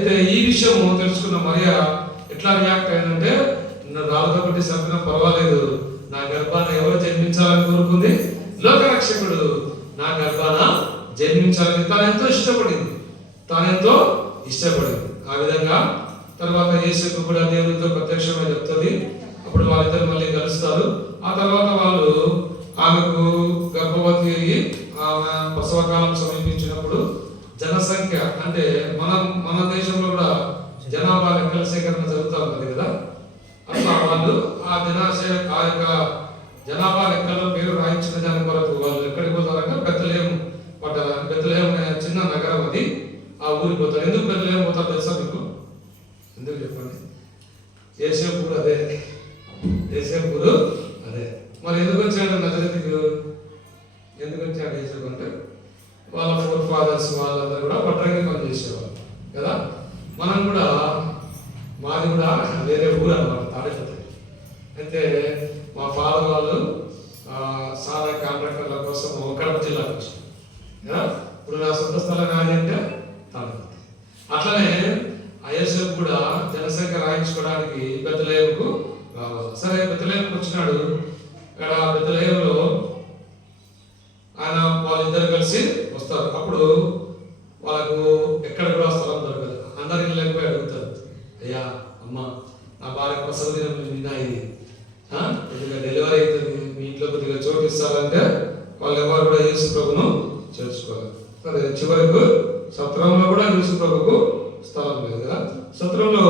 అయితే ఈ విషయం తెలుసుకున్న మరియా ఎట్లా రియాక్ట్ అయిందంటే, రాళ్ళతో కొట్టి చంపినా పర్వాలేదు, నా గర్భాన ఎవరు జన్మించాలని కోరుకుంది? లోకరక్షకుడు నా గర్భాన జన్మించాలని తానెంతో ఇష్టపడింది. ఆ విధంగా తర్వాత యేసుకు కూడా దేవునితో ప్రత్యక్షమై చెప్తుంది. అప్పుడు వాళ్ళిద్దరు మళ్ళీ కలుస్తారు. ఆ తర్వాత వాళ్ళు ఆమెకు గర్భవతి అయ్యి ఆమె ప్రసవకాలం సమీపించినప్పుడు జనసంఖ్య అంటే మన దేశంలో కూడా జనాభా లెక్కల సేకరణ జరుగుతూ ఉంటుంది కదా. అట్లా వాళ్ళు ఆ యొక్క జనాభా లెక్కల్లో పేరు రాయించిన దాని కొరకు వాళ్ళు ఎక్కడికి పోతారంటే బెత్లెహేము పట్టణ. బెత్లెహేము చిన్న నగరం, అది ఆ ఊరికి పోతారు. ఎందుకు బెత్లెహేము పోతారు తెలుసా మీకు? ఎందుకు చెప్పండి? యేసేపు అదే. మరి ఎందుకు వచ్చాడు నజరేతుకు? ఎందుకు వచ్చాడు యేసేపు అంటే వాళ్ళ ఫోర్ ఫాదర్స్ వాళ్ళందరూ కూడా వడ్రంగి పని చేసేవాళ్ళు కదా. మనం కూడా మాది కూడా వేరే ఊరు అన్నమాట, తాడిపత్రి. అయితే మా ఫాదర్ వాళ్ళు సారా కాంట్రాక్టర్ల కోసం కడప జిల్లాకు వచ్చారు కదా. ఇప్పుడు నా సొంత స్థలం ఏంటంటే తాడిపత్రి. అట్లనే యేసేపు కూడా జనసంఖ్య రాయించుకోవడానికి బెత్లెహేముకు రావాలి. సరే, బెత్లెహేముకు వచ్చినాడు. ఇక్కడ బెత్లెహేములో ఆయన వాళ్ళిద్దరు కలిసి వస్తారు. అప్పుడు వాళ్ళకు ఎక్కడ కూడా స్థలం దొరకదు. అందరి ఇళ్ళకి అడుగుతారు, అయ్యా అమ్మ నా భార్య ప్రసవ దినం నిన్న ఇది, కొద్దిగా డెలివరీ అవుతుంది, మీ ఇంట్లో కొద్దిగా చోటు ఇస్తారంటే వాళ్ళు ఎవరు కూడా యేసు ప్రభును చేర్చుకోవాలి. సరే, చివరకు సత్రంలో కూడా యేసు ప్రభుకు స్థలం లేదు కదా. సత్రంలో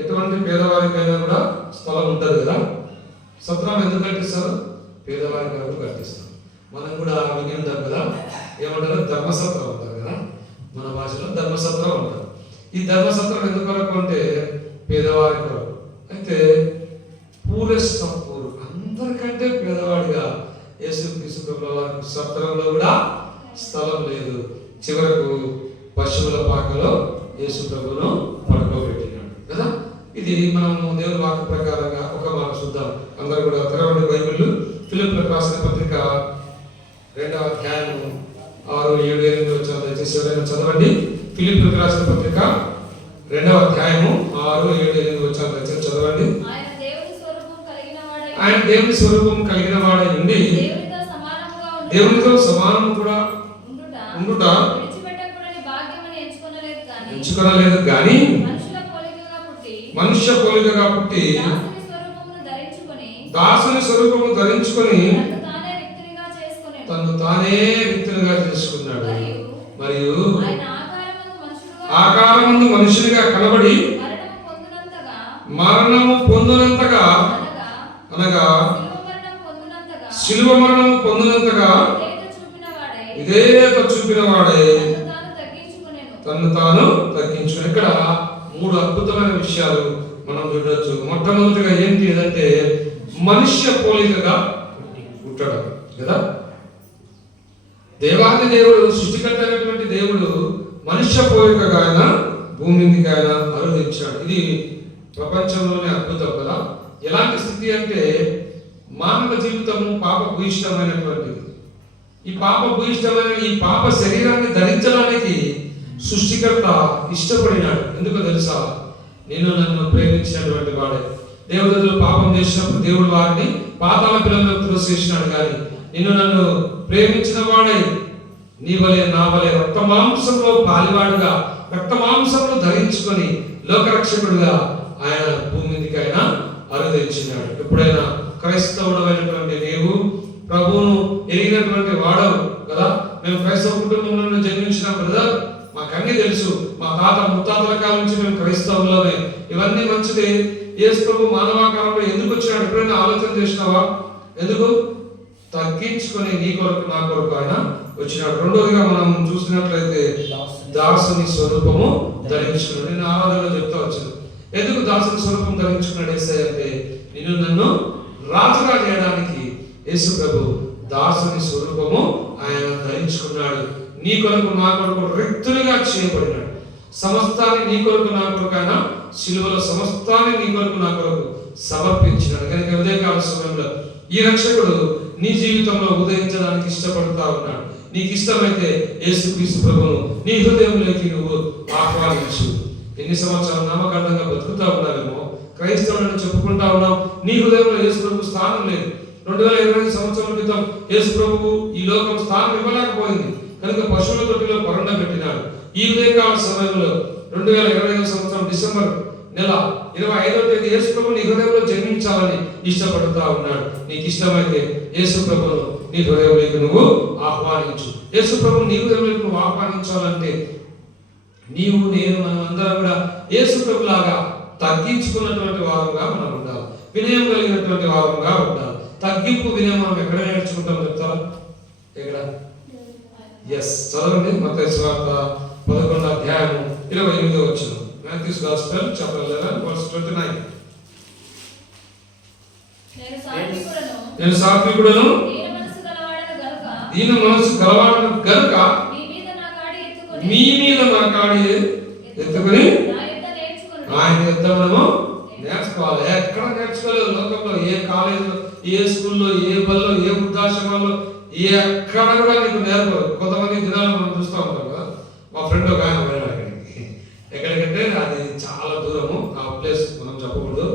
ఎటువంటి పేదవారికైనా కూడా స్థలం ఉంటుంది కదా. సత్రం ఎందుకు కట్టిస్తారు? పేదవారి కొరకు కట్టిస్తారు. మనం కూడా విని ఉంటాం కదా, ఏమంటారు? ధర్మసత్రం అంటారు కదా, మన భాషలో ధర్మసత్రం అంటారు. ఈ ధర్మసత్రం ఎందుకు కొరకు అంటే పేదవారి కొరకు. అయితే పూరెస్ట్ ఆఫ్ పూర్, అందరికంటే పేదవాడిగా యేసుక్రీస్తు వారికి సత్రంలో కూడా స్థలం లేదు. చివరకు పశువుల పాకలో యేసు ప్రభువును పడుకోబెట్టినాడు కదా. ఇది మనం దేవుని వాక్య ప్రకారంగా ఒక మాట చూద్దాం. అందరూ కూడా తెరవండి బైబిల్. ఫిలిప్పీలకు రాసిన పత్రిక 2వ అధ్యాయము 6, 7, 8 వచ్చారు. దయచేసి ఎవరైనా చదవండి. ఫిలిప్పీలకు రాసిన పత్రిక 2వ అధ్యాయము 6, 7, 8 వచ్చారు. దయచేసి చదవండి. ఆయన దేవుని స్వరూపం కలిగిన వాడై ఉండి దేవునితో సమానము కూడా ఉండుట ఎంచుకొనలేదు కానీ మనుష్య పోలికగా పుట్టి దాసుని స్వరూపము ధరించుకొని తను తానే రిక్తునిగా చేసుకున్నాడు. మరియు ఆకారమందు మనుషునిగా కనబడి మరణము పొందునంతగా అనగా శిలువ మరణము పొందునంతగా విధేయత చూపిన వాడే తను తాను తగ్గించుకుని. ఇక్కడ 3 అద్భుతమైన విషయాలు మనం చూడవచ్చు. మొట్టమొదటిగా ఏంటి అంటే మనుష్య పోలికగా పుట్టడం కదా. దేవాది దేవుడు, సృష్టికర్త అయినటువంటి దేవుడు మనుష్య పోలికగా ఆయన భూమి మీదకి ఆయన అరుదించాడు. ఇది ప్రపంచంలోనే అద్భుతం కదా. ఎలాంటి స్థితి అంటే మానవ జీవితము పాప భూయిష్టమైనటువంటిది. ఈ పాప శరీరాన్ని ధరించడానికి సృష్టికర్త ఇష్టపడినాడు. ఎందుకో తెలుసా? నన్ను ప్రేమించినటువంటి వాడే. దేవదూతలు పాపం చేసినప్పుడు దేవుడు వారిని పాతాళ పిల్లలకు త్రోసేసినాడు. కానీ నన్ను ప్రేమించిన వాడే నీ వలె నా వలె రక్తమాంసంలో పాలివాడుగా రక్తమాంసంలో ధరించుకొని లోకరక్షకుడుగా ఆయన భూమి మీదకి ఆయన అరుదించినాడు. ఎప్పుడైనా క్రైస్తవుడమైనటువంటి నీవు ప్రభువును ఎరిగినటువంటి వాడవు కదా. మేము క్రైస్తవ కుటుంబంలో జన్మించిన బ్రదర్, మాకన్నీ తెలుసు. మా తాత ముత్తాతల కాలం నుంచి మేము క్రైస్తవులమే. ఇవన్నీ మంచిది. యేసు ప్రభు మానవాకారంలో ఎందుకు వచ్చినాడు? ఎప్పుడైనా ఆలోచన చేసినావా? ఎందుకు? తగ్గించుకొని నీ కొరకు నా కొరకు ఆయన వచ్చినాడు. రెండోదిగా మనం చూసినట్లయితే దాసుని స్వరూపము ధరించుకున్నాడు. నేను ఆరాధనలో చెప్తా వచ్చాను. ఎందుకు దాసుని స్వరూపం ధరించుకున్నాడు యేసయ్య అంటే నన్ను రాజుగా చేయడానికి యేసు ప్రభు దాసుని స్వరూపము ఆయన ధరించుకున్నాడు. నీ కొరకు నా కొరకు రిక్తునిగా చేయబడినాడు. సమస్తాన్ని నీ కొరకు నా కొరకు ఆయన శిలువలో సమస్తాన్ని నీ కొరకు నా కొరకు సమర్పించినాడు. కనుక ఉదయకాల సమయంలో ఈ రక్షకుడు నీ జీవితంలో ఉదయించడానికి ఇష్టపడుతూ ఉన్నాడు. నీకు ఇష్టమైతే యేసుక్రీస్తు ప్రభువును నీ హృదయంలోకి నువ్వు ఆహ్వానించు. ఎన్ని సంవత్సరాలు నామకాండంగా బతుకుతా ఉన్నావేమో, క్రైస్తవులను చెప్పుకుంటా ఉన్నాం, నీ హృదయంలో యేసు ప్రభు స్థానం లేదు. 2025 సంవత్సరాల క్రితం యేసు ప్రభువు ఈ లోకం స్థానం ఇవ్వలేకపోయింది కనుక పశువుల తొట్టిలో పరుండ పెట్టినాడు. ఈ ఉదయకాల సమయంలో 2025 సంవత్సరం డిసెంబర్ నెల 25వ తేదీ యేసు ప్రభు నీ హృదయంలో జన్మించాలని ఇష్టపడుతా ఉన్నాడు. నీకు ఇష్టమైతే యేసు ప్రభువును నీ హృదయంలోకి నువ్వు ఆహ్వానించు. యేసు ప్రభువు నీ హృదయంలోకి నువ్వు ఆహ్వానించాలంటే నీవు నేను మనం అందరం కూడా యేసు ప్రభు లాగా తగ్గించుకున్నటువంటి వారంగా మనం ఉండాలి, వినయం కలిగినటువంటి వారంగా ఉండాలి. తగ్గింపు వినయం మనం ఎక్కడ నేర్చుకుంటాం చెప్తారా? ఎక్కడ? ఎస్, చదవండి. మత్తయి సువార్త 11వ అధ్యాయం 28వ వచనం. Matthew's Gospel chapter 11 verse 29. నేను సాత్వికుడను, దీన మనసు గలవాడను గనుక మీ మీద నా కాడి ఎత్తుకొని ఆయన యొద్ద మనము నేర్చుకోవాలి. ఎక్కడ నేర్చుకోలేదు లోకంలో, ఏ కాలేజీలో, ఏ స్కూల్లో, ఏ బల్లో, ఏ వృద్ధాశ్రమాల్లో ఎక్కడ కూడా నీకు నేర్పరు. కొంతమంది దినాలు మనం చూస్తూ ఉంటాం కదా. మా ఫ్రెండ్ ఒక ఆయన పోయాడు అక్కడికి. ఎక్కడికంటే అది చాలా దూరము, ఆ ప్లేస్ మనం చెప్పకూడదు.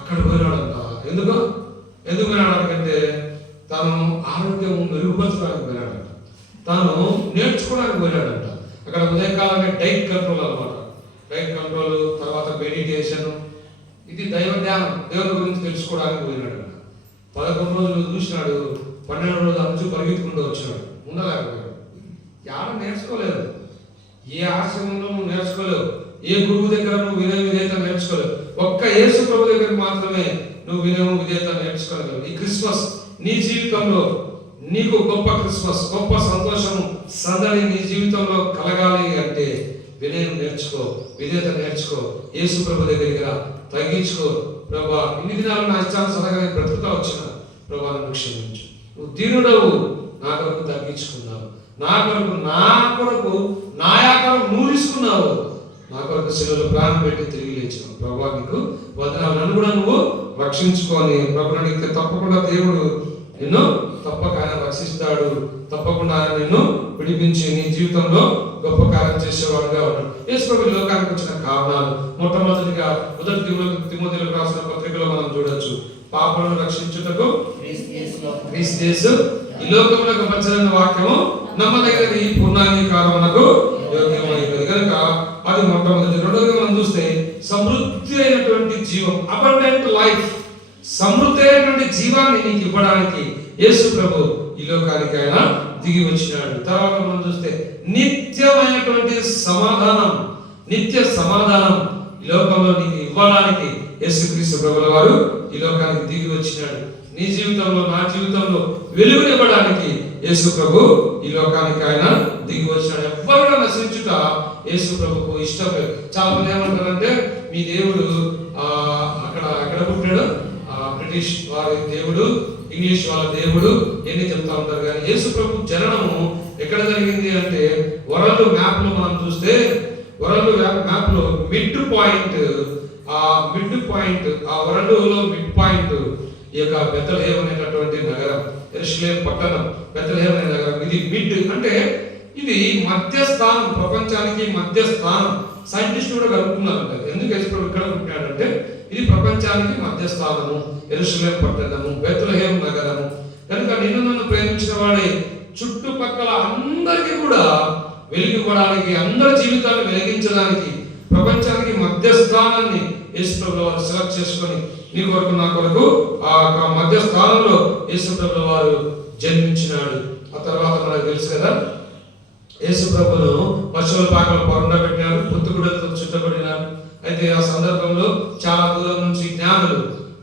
అక్కడ పోయినాడంట. ఎందుకు పోయినాడంటే తను ఆరోగ్యం మెరుగుపరచడానికి పోయినాడంట, తను నేర్చుకోవడానికి పోయినాడంట. అక్కడ ఉదయకాలంగా డైట్ కంట్రోల్ అనమాట. డైట్ కంట్రోల్, తర్వాత మెడిటేషన్, ఇది దైవ ధ్యానం, దేవుని గురించి తెలుసుకోవడానికి పోయినాడు. 11 రోజులు చూసినాడు, 12వ రోజు అంచు పరిగెత్తుకుంటూ వచ్చినాడు. ఉండలేకపోయాడు. ఎవరు నేర్చుకోలేదు, ఏ ఆశ్రమంలో నువ్వు నేర్చుకోలేవు, ఏ గురువు దగ్గర నువ్వు వినయ విధేయత నేర్చుకోలేవు. ఒక్క యేసు ప్రభు దగ్గర మాత్రమే నువ్వు వినయ విధేయత నేర్చుకోలేవు. ఈ క్రిస్మస్ నీ జీవితంలో నీకు గొప్ప క్రిస్మస్, గొప్ప సంతోషము, సందడి నీ జీవితంలో కలగాలి అంటే వినయం నేర్చుకో, విధేయత నేర్చుకో, యేసు ప్రభు దగ్గరికి రా, తగ్గించుకో. ప్రభా, ఇన్ని దినాలు నా ఇష్టానుసారంగా బ్రతుకుతా వచ్చిన ప్రభా నన్ను క్షమించు. నువ్వు దీనుడవు, నా కొరకు తగ్గించుకున్నావు, నా కొరకు నా ఆకారం నువ్వు తీసుకున్నావు, నా కొరకు శిలువలో ప్రాణం పెట్టి తిరిగి లేచావు. ప్రభా నీకు వందనాలు. నన్ను కూడా నువ్వు రక్షించుకొని ప్రభు నీకు తప్పకుండా దేవుడు నిన్ను తప్పక ఆయన రక్షిస్తాడు. తప్పకుండా ఆయన నిన్ను విడిపించి నీ జీవితంలో గొప్ప కార్యం చేసేవాడుగా ఉన్నాడు. యేసు ప్రభు లోకానికి వచ్చిన కారణాలు మొట్టమొదటిగా 1 తిమోతిలకు రాసిన పత్రికలో మనం చూడొచ్చు. పాపలను రక్షించుటకు క్రీస్తు యేసు ఈ లోకములకు పంచలేని వాక్యము నమ్మదగినది, పూర్ణాంగీకారమునకు యోగ్యమైనది కనుక అది మొట్టమొదటి. రెండోది మనం చూస్తే సమృద్ధి అయినటువంటి జీవం, అబండెంట్ లైఫ్, సమృద్ధి అయినటువంటి జీవాన్ని నీకు ఇవ్వడానికి యేసు ప్రభు ఈ లోకానికి ఆయన దిగి వచ్చినాడు. తర్వాత మనం చూస్తే నిత్యమైనటువంటి సమాధానం, నిత్య సమాధానం ఈ లోకంలో నీకు ఇవ్వడానికి యేసుక్రీస్తు ప్రభుల వారు ఈ లోకానికి దిగి వచ్చినాడు. నీ జీవితంలో, నా జీవితంలో వెలుగునివ్వడానికి యేసు ప్రభు ఈ లోకానికి ఆయన దిగి వచ్చినాడు. ఎవరు నశించుట యేసు ప్రభుకు ఇష్టం లేదు. చాలా మంది ఏమంటారంటే మీ దేవుడు అక్కడ పుట్టాడు, బ్రిటిష్ వారి దేవుడు, ఇంగ్లీష్ వాళ్ళ దేవుడు, ఎన్ని చెప్తా ఉంటారు. కానీ యేసు ప్రభు జననము ఎక్కడ జరిగింది అంటే వరల్డ్ మ్యాప్ లో మనం చూస్తే, వరల్డ్ మ్యాప్ లో మిడ్ పాయింట్, ఆ వరల్డ్ లో మిడ్ పాయింట్ ఈ యొక్క బెత్లెహేమ్ అనేటటువంటి నగరం, యెరూషలేం పట్టణం, బెత్లెహేమ్ అనే నగరం. ఇది మిడ్ అంటే ఇది మధ్యస్థానం, ప్రపంచానికి మధ్యస్థానం. సైంటిస్టులు కూడా కనుక్కున్నారంట ఎందుకు యేసు ప్రభు ఇక్కడ పుట్టాడంటే ఇది ప్రపంచానికి మధ్యస్థానము, యెరూషలేం పట్టణము, బెత్లెహేమ్ నగరము. కనుక నిన్ను నన్ను ప్రేమించిన వాడే చుట్టుపక్కల అందరికీ కూడా వెలిగివ్వడానికి, అందరి జీవితాన్ని వెలిగించడానికి ప్రపంచానికి మధ్యస్థానాన్ని యేసు ప్రభువు వారు సెలెక్ట్ చేసుకొని నీ కొరకు నా కొరకు ఆ మధ్యస్థానంలో యేసు ప్రభువు వారు జన్మించినాడు. ఆ తర్వాత మనకు తెలుసు కదా, యేసు ప్రభువును పశువుల పాకలో పరుండబెట్టినారు, పొత్తుగుడలతో చుట్టబడినారు. అయితే ఆ సందర్భంలో చాలా దూరం నుంచి జ్ఞానులు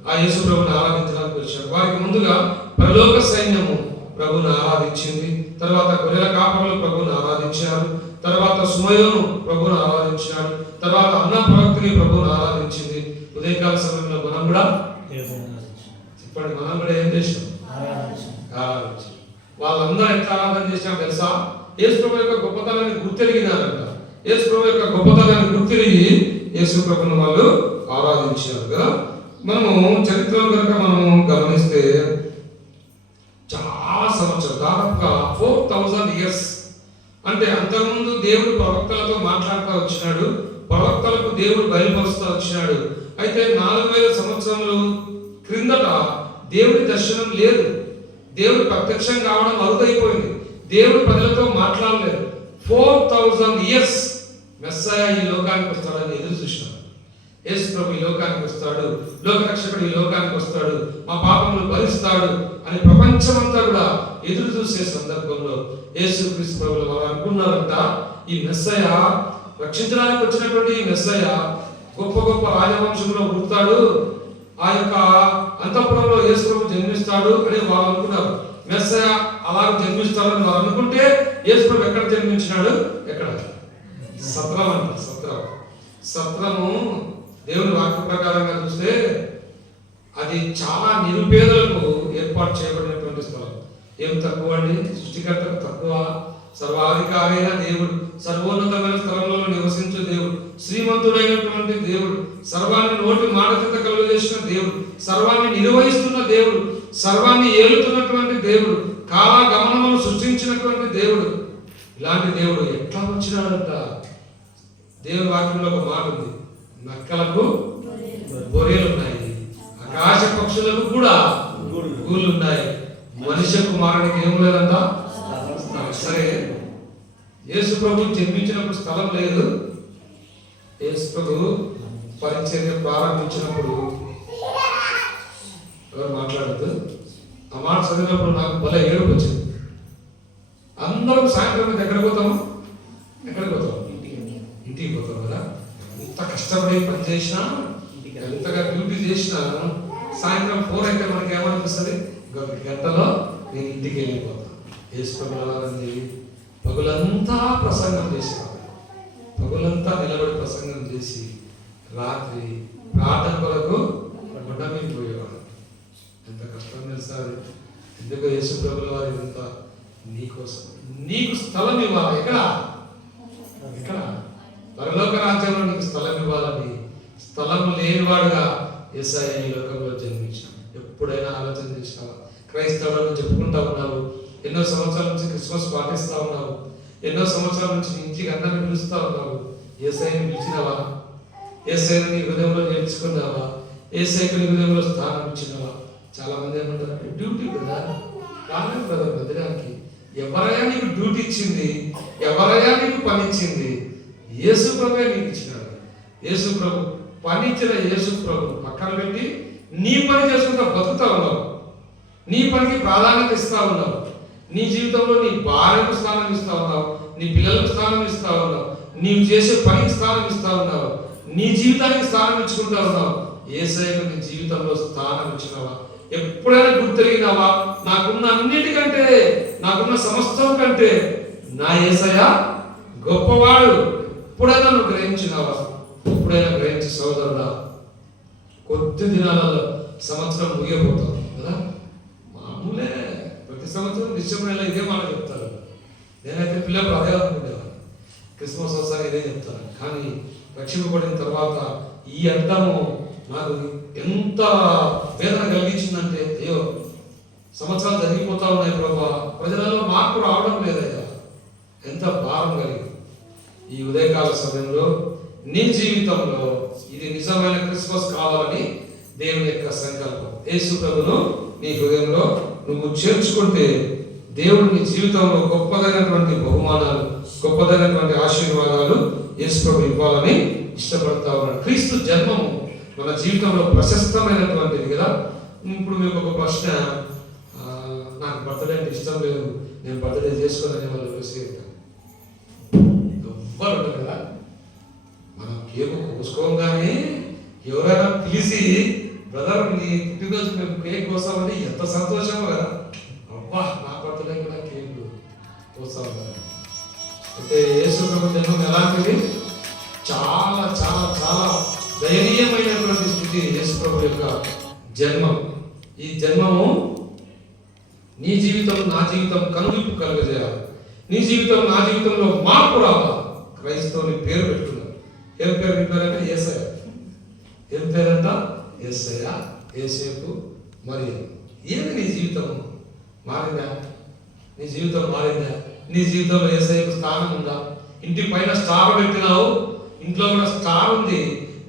ఆ యేసు ప్రభువును ఆరాధించడానికి వచ్చారు. వారికి ముందుగా పరలోక సైన్యము ప్రభువును ఆరాధించింది, తర్వాత గొర్రెల కాపరులు ప్రభువును ఆరాధించారు, తర్వాత సుమయోను ప్రభువును ఆరాధించాడు, తర్వాత అన్న ప్రవక్తని ప్రభువును ఆరాధించింది. ఉదయకాల సమయంలో మనం కూడా చెప్పండి, మనం కూడా ఏం చేసాం? ఆరాధించాం. వాళ్ళందరూ ఎట్లా ఆరాధన చేశాం తెలుసా? యేసు ప్రభు యొక్క గొప్పతనాన్ని గుర్తెరిగినారంట. యేసు ప్రభు యొక్క గొప్పతనాన్ని గుర్తెరిగి యేసు ప్రభువును వాళ్ళు ఆరాధించారు కదా. మనము చరిత్రలో కనుక మనము గమనిస్తే చాలా సంవత్సరాలు, దాదాపుగా 4000 years అంటే అంతకుముందు దేవుడు ప్రవక్తలతో మాట్లాడుతూ వచ్చినాడు, ప్రవక్తలకు దేవుడు బయలుపరుస్తూ వచ్చినాడు. అయితే 4000 సంవత్సరములు క్రిందట దేవుడి దర్శనం లేదు, దేవుడు ప్రత్యక్షం కావడం అరుదైపోయింది, దేవుడు ప్రజలతో మాట్లాడలేదు. 4000 years మెస్సయా ఈ లోకానికి వస్తాడని ఎదురు చూసినాడు. యేసు ప్రభు ఈ లోకానికి వస్తాడు, లోకరక్షకుడు ఈ లోకానికి వస్తాడు, మా పాపములు భరిస్తాడు అని ప్రపంచమంతా కూడా ఎదురు చూసే సందర్భంలో యేసుక్రీస్తు ప్రభువులు వారు అనుకున్నారంట, ఈ మెస్సయా, రక్షించడానికి వచ్చినటువంటి ఈ మెస్సయా గొప్ప గొప్ప రాజవంశంలో పుడతాడు, ఆ యొక్క అంతఃపురంలో యేసు ప్రభు జన్మిస్తాడు అని వారు అనుకున్నారు. మెస్సయా అలా జన్మిస్తాడని వారు అనుకుంటే యేసు ప్రభు ఎక్కడ జన్మించినాడు? ఎక్కడ? సత్రం అంట. సత్రము దేవుని వాక్య ప్రకారంగా చూస్తే అది చాలా నిరుపేదలకు ఏర్పాటు చేయబడినటువంటి స్థలం. ఏం తక్కువ అండి? సృష్టికర్తకు తక్కువ? సర్వాధికారి అయిన దేవుడు, సర్వోన్నతమైన స్థలంలో నివసించే దేవుడు, శ్రీమంతుడైనటువంటి దేవుడు, సర్వాన్ని నోటి మాట కింద కలుగజేసిన దేవుడు, సర్వాన్ని నిర్వహిస్తున్న దేవుడు, సర్వాన్ని ఏలుతున్నటువంటి దేవుడు, కాలగమనమును సృష్టించినటువంటి దేవుడు, ఇలాంటి దేవుడు ఎట్లా వచ్చినాడంట? దేవుని వాక్యంలో ఒక మాట ఉంది, నక్కలకు గొర్రెలు ఉన్నాయి, ఆకాశ పక్షులకు కూడా గూళ్ళు ఉన్నాయి, మనిషి కుమారునికి ఏం లేదంట. సరే, యేసు ప్రభు జన్మించినప్పుడు స్థలం లేదు. యేసు ప్రభు పరిచర్య ప్రారంభించినప్పుడు ఎవరు మాట్లాడద్దు, ఆ మాట చదివినప్పుడు నాకు భలే ఏడుపు వచ్చింది. అందరం సాయంత్రం ఎక్కడికి పోతాము? ఎక్కడికి పోతాం? ఇంటికి పోతాం కదా. ఎంత కష్టపడి పని చేసినా, ఎంతగా డ్యూటీ చేసినా, సాయంత్రం 4 అయితే మనకి ఏమనిపిస్తుంది? గంటలో నేను ఇంటికి వెళ్ళిపోతాను. యేసు ప్రభువుని పగులంతా ప్రసంగం చేసేవాడు, పగులంతా నిలబడి ప్రసంగం చేసి రాత్రి ప్రార్థన కొరకు పోయేవాడు. ఎంత కష్టం తెలుసా? ఎందుకు యేసు ప్రభుల వారి ఇదంతా నీకోసం, నీకు స్థలం ఇవ్వాలి. ఎక్కడ? పరలోక రాజ్యంలో నీకు స్థలం ఇవ్వాలని స్థలం లేనివాడుగా యేసయ్య ఈ లోకంలో జన్మించాడు. ఎప్పుడైనా ఆలోచన చేసినావా? క్రైస్తవులను చెప్పుకుంటా ఉన్నావు, ఎన్నో సంవత్సరాల నుంచి క్రిస్మస్ పాటిస్తా ఉన్నావు, ఎన్నో సంవత్సరాల నుంచి ఇంటికి అందరిని పిలుస్తా ఉన్నావు. యేసయ్యని పిలిచినావా? యేసయ్యని నీ హృదయంలో నేర్చుకున్నావా? యేసయ్యకు నీ హృదయంలో స్థానం ఇచ్చినావా? చాలా మంది ఏమంటారు, డ్యూటీ కదా, కాలేదు కదా బతకడానికి. ఎవరైనా నీకు డ్యూటీ ఇచ్చింది? ఎవరైనా నీకు పని ఇచ్చింది? యేసు ప్రభువే నీకు ఇచ్చినాడు. యేసు ప్రభు పని ఇచ్చిన యేసు ప్రభు పక్కన పెట్టి నీ పని చేసుకుంటా బతుకుతా ఉన్నావు, నీ పనికి ప్రాధాన్యత ఇస్తా ఉన్నావు, నీ జీవితంలో నీ భార్యకు స్థానం ఇస్తా ఉన్నావు, నీ పిల్లలకు స్థానం ఇస్తా ఉన్నావు, నీవు చేసే పనికి స్థానం ఇస్తా ఉన్నావు, నీ జీవితానికి స్థానం ఇచ్చుకుంటా ఉన్నావు. యేసయ్యకు నీ జీవితంలో స్థానం ఇచ్చినావా? ఎప్పుడైనా గుర్తెరిగినావా? నాకున్న అన్నిటికంటే, నాకున్న సమస్తం కంటే నా యేసయ్య గొప్పవాడు. ఎప్పుడైనా నువ్వు గ్రహించినావా? ఎప్పుడైనా గ్రహించి సోదరుడా, కొద్ది దినాలలో సంవత్సరం ముగియబోతాం కదా. మామూలే, ప్రతి సంవత్సరం డిసెంబర్ నెల ఇదే మాట చెప్తారు. నేనైతే పిల్లలు అదే అనుకునేవాడు, క్రిస్మస్ ఒకసారి ఇదే చెప్తాను. కానీ రక్షింపబడిన తర్వాత ఈ అర్థము నాకు ఎంత వేదన కలిగించిందంటే, అయ్యో సంవత్సరాలు జరిగిపోతా ఉన్నాయి ప్రభా, ప్రజలలో మార్పు రావడం లేదయ్యా, ఎంత భారం కలిగింది. ఈ ఉదయకాల సమయంలో నీ జీవితంలో ఇది నిజమైన క్రిస్మస్ కావాలని దేవుని యొక్క సంకల్పం. యేసు ప్రభువును నీ హృదయంలో నువ్వు చేర్చుకుంటే దేవుడు నీ జీవితంలో గొప్పదైనటువంటి బహుమానాలు, గొప్పదైనటువంటి ఆశీర్వాదాలు యేసు ప్రభు ఇవ్వాలని ఇష్టపడతా ఉన్నాడు. క్రీస్తు జన్మము మన జీవితంలో ప్రశస్తమైనటువంటిది కదా. ఇప్పుడు మీకు ఒక ప్రశ్న, నాకు బర్త్డే అంటే ఇష్టం లేదు, నేను బర్త్డే చేసుకోవాలని వాళ్ళు విసిగెత్తాను. ఎవ్వరు ఉంటారు కదా. మనం కేక్ కోసుకోగానే ఎవరైనా పిలిచి, బ్రదర్ నీ పుట్టినరోజు మేము కేక్ కోస్తామని ఎంత సంతోషమో కదా. అబ్బా, నా బర్త్డే కూడా కేక్ కోస్తాం కదా. అయితే యేసు ప్రభు జన్మం ఎలాంటిది? చాలా చాలా చాలా దయనీయమైనటువంటి స్థితి యేసు ప్రభు యొక్క జన్మం. ఈ జన్మము నీ జీవితం నా జీవితం కనువిప్పు కలుగజేయాలి. నీ జీవితం నా జీవితంలో మార్పు రావాలి. క్రైస్తవుని పేరు పెట్టుకున్నారు. ఏం పేరు పెట్టారంటే యేసయ్య. ఏం పేరంట? యేసయ్య, యేసేపు, మరియ. ఏంది నీ జీవితం మారిందా? నీ జీవితం మారిందా? నీ జీవితంలో యేసయ్యకు స్థానం ఉందా? ఇంటి పైన స్టార్ పెట్టినావు, ఇంట్లో కూడా స్టార్ ఉంది.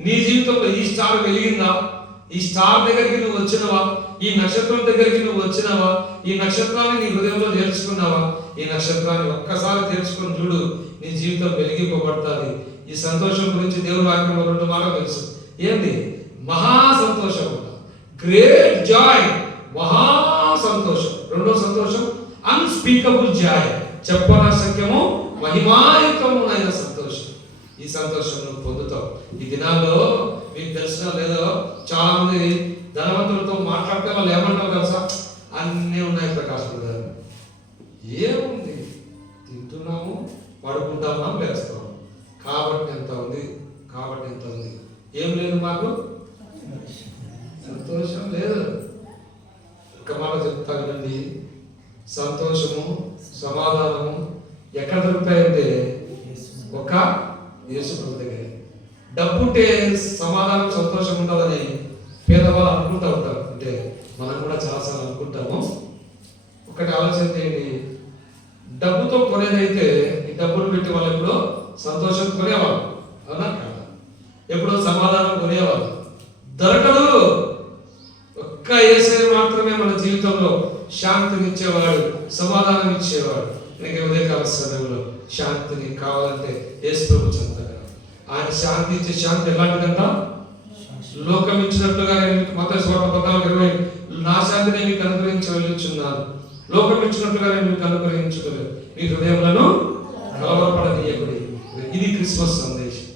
నీ జీవితంలో ఈ స్టార్ వెలిగిందా? ఈ స్టార్ దగ్గరికి నువ్వు వచ్చినవా? ఈ నక్షత్రం దగ్గరికి నువ్వు వచ్చినవా? ఈ నక్షత్రాన్ని నీ హృదయంలో చేర్చుకున్నావా? ఈ నక్షత్రాన్ని ఒక్కసారి చేర్చుకొని చూడు, నీ జీవితం వెలిగింపబడుతుంది. ఈ సంతోషం గురించి దేవుని వాక్యంలో 2 మాటలు తెలుసు. ఏంటి? మహా సంతోషం, గ్రేట్ జాయ్, మహా సంతోషం. రెండో సంతోషం అన్స్పీకబుల్ జాయ్, చెప్పనశక్యము మహిమాయుతమైన సంతోషం. ఈ సంతోషం నువ్వు పొందుతావు. ఈ దినాల్లో మీకు తెలిసిన లేదో చాలా మంది ధనవంతులతో మాట్లాడితే వాళ్ళు ఏమంటారు తెలుసా? అన్నీ ఉన్నాయి ప్రకాశ్ గారు, ఏముంది, తింటున్నాము, పడుకుంటాము, లేస్తాము, కాబట్టి ఎంత ఉంది, కాబట్టి ఎంత ఉంది. ఏం లేదు, మాకు సంతోషం లేదు. ఒక మాట చెప్తా వినండి, సంతోషము సమాధానము ఎక్కడ దొరుకుతాయంటే ఒక యేసు ప్రభు దగ్గర. డబ్బుంటే సమాధానం సంతోషం ఉంటుందని పేదవాళ్ళు అనుకుంటూ ఉంటారు. అంటే మనం కూడా చాలాసార్లు అనుకుంటాము. ఒకటి ఆలోచన చేయండి, డబ్బుతో కొనేదైతే ఈ డబ్బులు పెట్టి వాళ్ళు ఎప్పుడో సంతోషం కొనేవాళ్ళు, అవునా కాదా? ఎప్పుడో సమాధానం కొనేవాళ్ళు. దొరకదు. ఒక్క యేసయ్య మాత్రమే మన జీవితంలో శాంతిని ఇచ్చేవాడు, సమాధానం ఇచ్చేవాడు. నీకు ఉదయకాల సమయంలో శాంతిని కావాలంటే యేసు ప్రభు చెంతగా ఆయన శాంతి ఇచ్చే శాంతి ఎలాంటిదంట? లోకం ఇచ్చినట్లుగా నేను మత్తయి సువార్త 14:20 నా శాంతిని మీకు అనుగ్రహించి వెళ్ళుచున్నాను, లోకం ఇచ్చినట్లుగా నేను మీకు అనుగ్రహించలేదు, మీ హృదయములను కలవరపడనీయకుడి. ఇది క్రిస్మస్ సందేశం.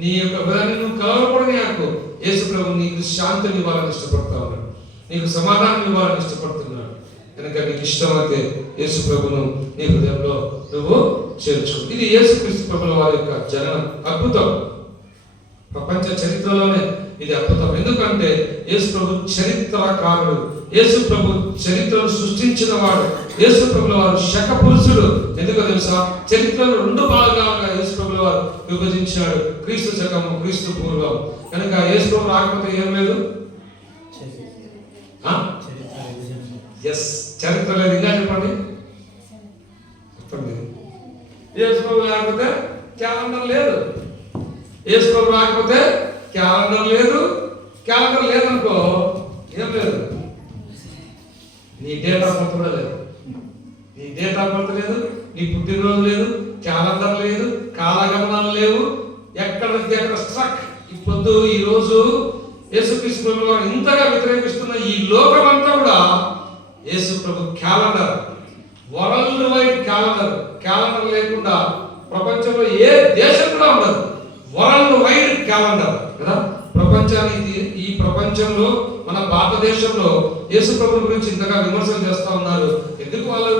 నీ యొక్క హృదయాన్ని నువ్వు కలవరపడనీయకు. యేసు ప్రభు నీకు శాంతిని ఇవ్వాలని ఇష్టపడతా ఉన్నాడు, నీకు సమాధానం ఇవ్వాలని ఇష్టపడుతున్నాడు. కనుక నీకు ఇష్టమైతే యేసు ప్రభును నీ హృదయంలో నువ్వు చేర్చు. ఇది యేసు క్రీస్తు ప్రభుల వారి యొక్క జననం. అద్భుతం. ప్రపంచ చరిత్రలోనే ఇది అద్భుతం. ఎందుకంటే యేసు ప్రభు చరిత్రకారుడు, యేసు ప్రభు చరిత్రను సృష్టించిన వాడు, యేసు ప్రభుల వారు శక పురుషుడు. ఎందుకో తెలుసా? చరిత్రను 2 భాగాలుగా యేసు ప్రభుల వారు విభజించాడు, క్రీస్తు శకము, క్రీస్తు పూర్వం. కనుక యేసు ప్రభు రాకపోతే ఏం లేదు, చరిత్ర లేదు. ఇంకా చెప్పండి, యేసు ప్రభు రాకపోతే క్యాలెండర్ లేదు, యేసు ప్రభు రాకపోతే క్యాలెండర్ లేదు. క్యాలెండర్ లేదనుకో ఏం లేదు, నీ డేట్ ఆఫ్ బర్త్ కూడా లేదు, నీ డేట్ ఆఫ్ బర్త్ లేదు, నీ పుట్టినరోజు లేదు, క్యాలెండర్ లేదు, కాలగమనాలు లేవు. ఎక్కడ స్ట్రక్. ఇప్పుడు ఈ రోజు యేసుక్రీస్తు ప్రభు వారు ఇంతగా వ్యతిరేకిస్తున్న ఈ లోకమంతా కూడా యేసు ప్రభు calendar, world wide calendar. Calendar లేకుండా ప్రపంచంలో ఏ దేశం కూడా ఉండదు. వరల్డ్ వైడ్ క్యాలెండర్ కదా. ప్రపంచానికి, ఈ ప్రపంచంలో మన భారతదేశంలో యేసు ప్రభు గురించి ఇంతగా విమర్శలు చేస్తా ఉన్నారు. ఎందుకు వాళ్ళు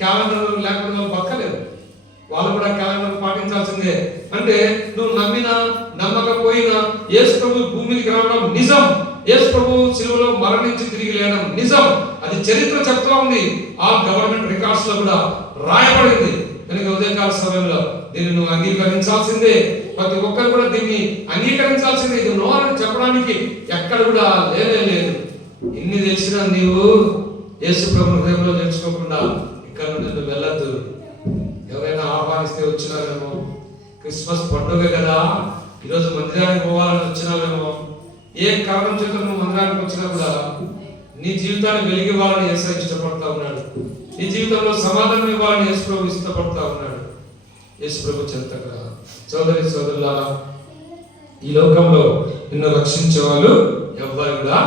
క్యాలెండర్ లేకుండా వాళ్ళు బతకలేదు. వాళ్ళు కూడా క్యాలెండర్ పాటించాల్సిందే. అంటే నువ్వు నమ్మినా నమ్మకపోయినా యేసు ప్రభు భూమికి రావడం నిజం, యేసు ప్రభు సిలువలో మరణించి తిరిగి లేవడం నిజం. అది చరిత్ర చెప్తా ఉంది. ఆ గవర్నమెంట్ రికార్డ్స్ లో కూడా రాయబడింది. కనుక ఉదయకాల సమయంలో దీన్ని నువ్వు అంగీకరించాల్సిందే. ప్రతి ఒక్కరు కూడా దీన్ని అంగీకరించాల్సిందే. ఇది నో అని చెప్పడానికి ఎక్కడ కూడా లేదు. ఇన్ని తెలిసినా నీవు యేసు ప్రభు హృదయంలో తెలుసుకోకుండా ఇక్కడ నుండి నువ్వు వెళ్ళద్దు. ఎవరైనా ఆహ్వానిస్తే వచ్చినావేమో, క్రిస్మస్ పండుగ కదా, ఈరోజు మందిరానికి పోవాలని వచ్చినావేమో, ఏ కారణం చేత నువ్వు మందిరానికి వచ్చినా కూడా నీ జీవితాన్ని వెలిగివ్వాలని యేసు ఇష్టపడతా ఉన్నాడు. నీ జీవితంలో సమాధానం ఇవ్వాలని యేసు ప్రభు ఇష్టపడతా ఉన్నాడు. యేసు ప్రభు చెంతగా సోదరి సోదరులారా, ఈ లోకంలో నిన్ను రక్షించే వాళ్ళు ఎవ్వరు కూడా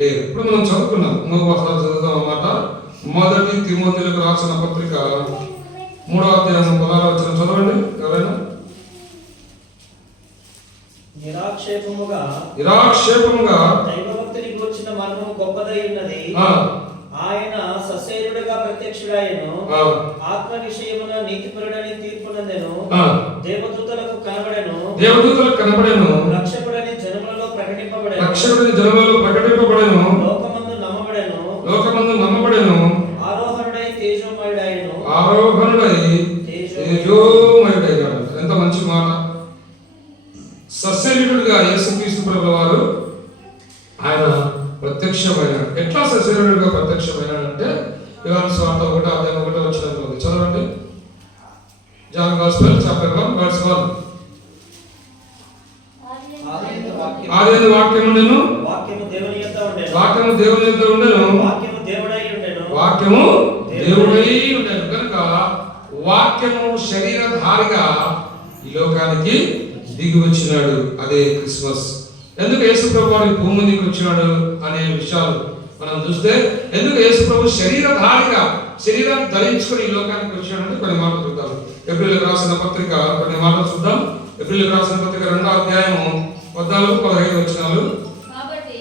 లేరు. ఇప్పుడు మనం చదువుకున్నాం, ఇంకొకసారి చదువుతాం అన్నమాట. 1 తిమోతీయులకు రాసిన పత్రిక 3వ అధ్యాయం 16వ వచనం చదవండి ఎవరైనా. నిరాక్షేపముగా దైవభక్తిని గూర్చిన మర్మము గొప్పదై ఉన్నది. ఆయన సశరీరుడుగా ప్రత్యక్షుడాయెను, ఆత్మ విషయమున నీతిపరుడని తీర్పునందెను, దేవదూతలకు కనబడెను, రక్షకుడని జనములలో ప్రకటింపబడెను, లోకమందు నమ్మబడెను, ఆరోహణుడై తేజోమయుడాయెను. ఎంత మంచి మాట. సశరీరుడుగా యేసుక్రీస్తు ప్రభుల వారు ఆయన ప్రత్యక్షమైనాడు. ఎట్లా సశరీరుడుగా ప్రత్యక్షమైనాడంటే యోహాను సువార్త 1వ అధ్యాయం 1వ వచనంలో చదవండి. John gospel chapter 1 verse 1. ఆదియందు వాక్యము ఉండెను, వాక్యము దేవుని యొద్ద ఉండెను, వాక్యము దేవుని యొద్ద ఉండెను, వాక్యము దేవుడై ఉండెను, వాక్యము దేవుడై ఉండెను. కనుక వాక్యము శరీరధారిగా ఈ లోకానికి దిగి వచ్చినాడు. అదే క్రిస్మస్. ఎందుకు యేసు ప్రభు వారి భూమి మీదకి వచ్చినాడు అనే విషయాలు మనం చూస్తే, ఎందుకు యేసు ప్రభు శరీరధారిగా శరీరాన్ని ధరించుకొని ఈ లోకానికి వచ్చినాడంటే కొన్ని మాటలు చూద్దాం. ఏప్రిల్ రాసిన పత్రిక కొన్ని మాటలు చూద్దాం. ఏప్రిల్ రాసిన పత్రిక 2వ అధ్యాయము 14-15 వచనాలు. కాబట్టి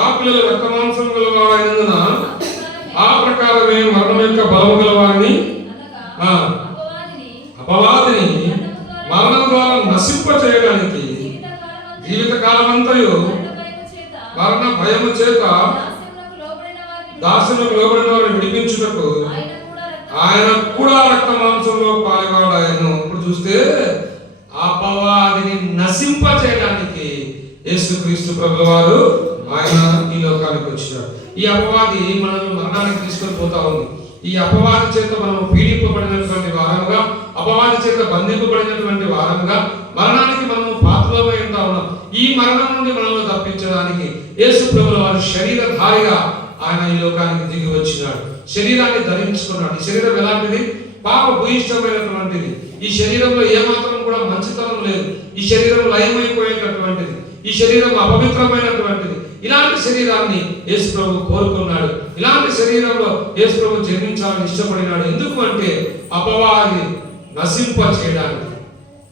ఆ పిల్లలు రక్తమాంసం గలవారైనందున ఆ ప్రకారమే మరణం యొక్క బలము గలవారిని అపవాదిని మరణం ద్వారా నశింప చేయడానికి జీవిత కాలమంతయు మరణ భయము చేత దాసులకు లోబడిన వారిని విడిపించుటకు ఆయన కూడా రక్త మాంసంలో పాల్గొడాయను. ఇప్పుడు చూస్తే అపవాదిని నశింప చేయడానికి యేసుక్రీస్తు ప్రభువు వారు ఆయన ఈ లోకానికి వచ్చినాడు. ఈ అపవాది మనల్ని మరణానికి తీసుకొని పోతా ఉంది. ఈ అపవాది చేత మనం పీడింపబడినటువంటి వారముగా, అపవాది చేత బంధింపబడినటువంటి వారముగా మరణానికి మనము పాత్రలమై ఉంటా ఉన్నాం. ఈ మరణం నుండి మనల్ని తప్పించడానికి యేసు ప్రభువు వారు శరీరధారిగా ఆయన ఈ లోకానికి దిగి వచ్చినాడు. శరీరాన్ని ధరించుకున్నాడు. ఈ శరీరం ఎలాంటిది? పాప భూయిష్టమైనటువంటిది. ఈ శరీరంలో ఏమాత్రం కూడా మంచితనం లేదు. ఈ శరీరం లయమైపోయేటటువంటిది. ఈ శరీరం అపవిత్రమైనటువంటిది. ఇలాంటి శరీరాన్ని యేసు ప్రభు కోరుకున్నాడు. ఇలాంటి శరీరంలో యేసు ప్రభు జన్మించాలని ఇష్టపడినాడు. ఎందుకు అంటే అపవాది నశింప చేయడానికి,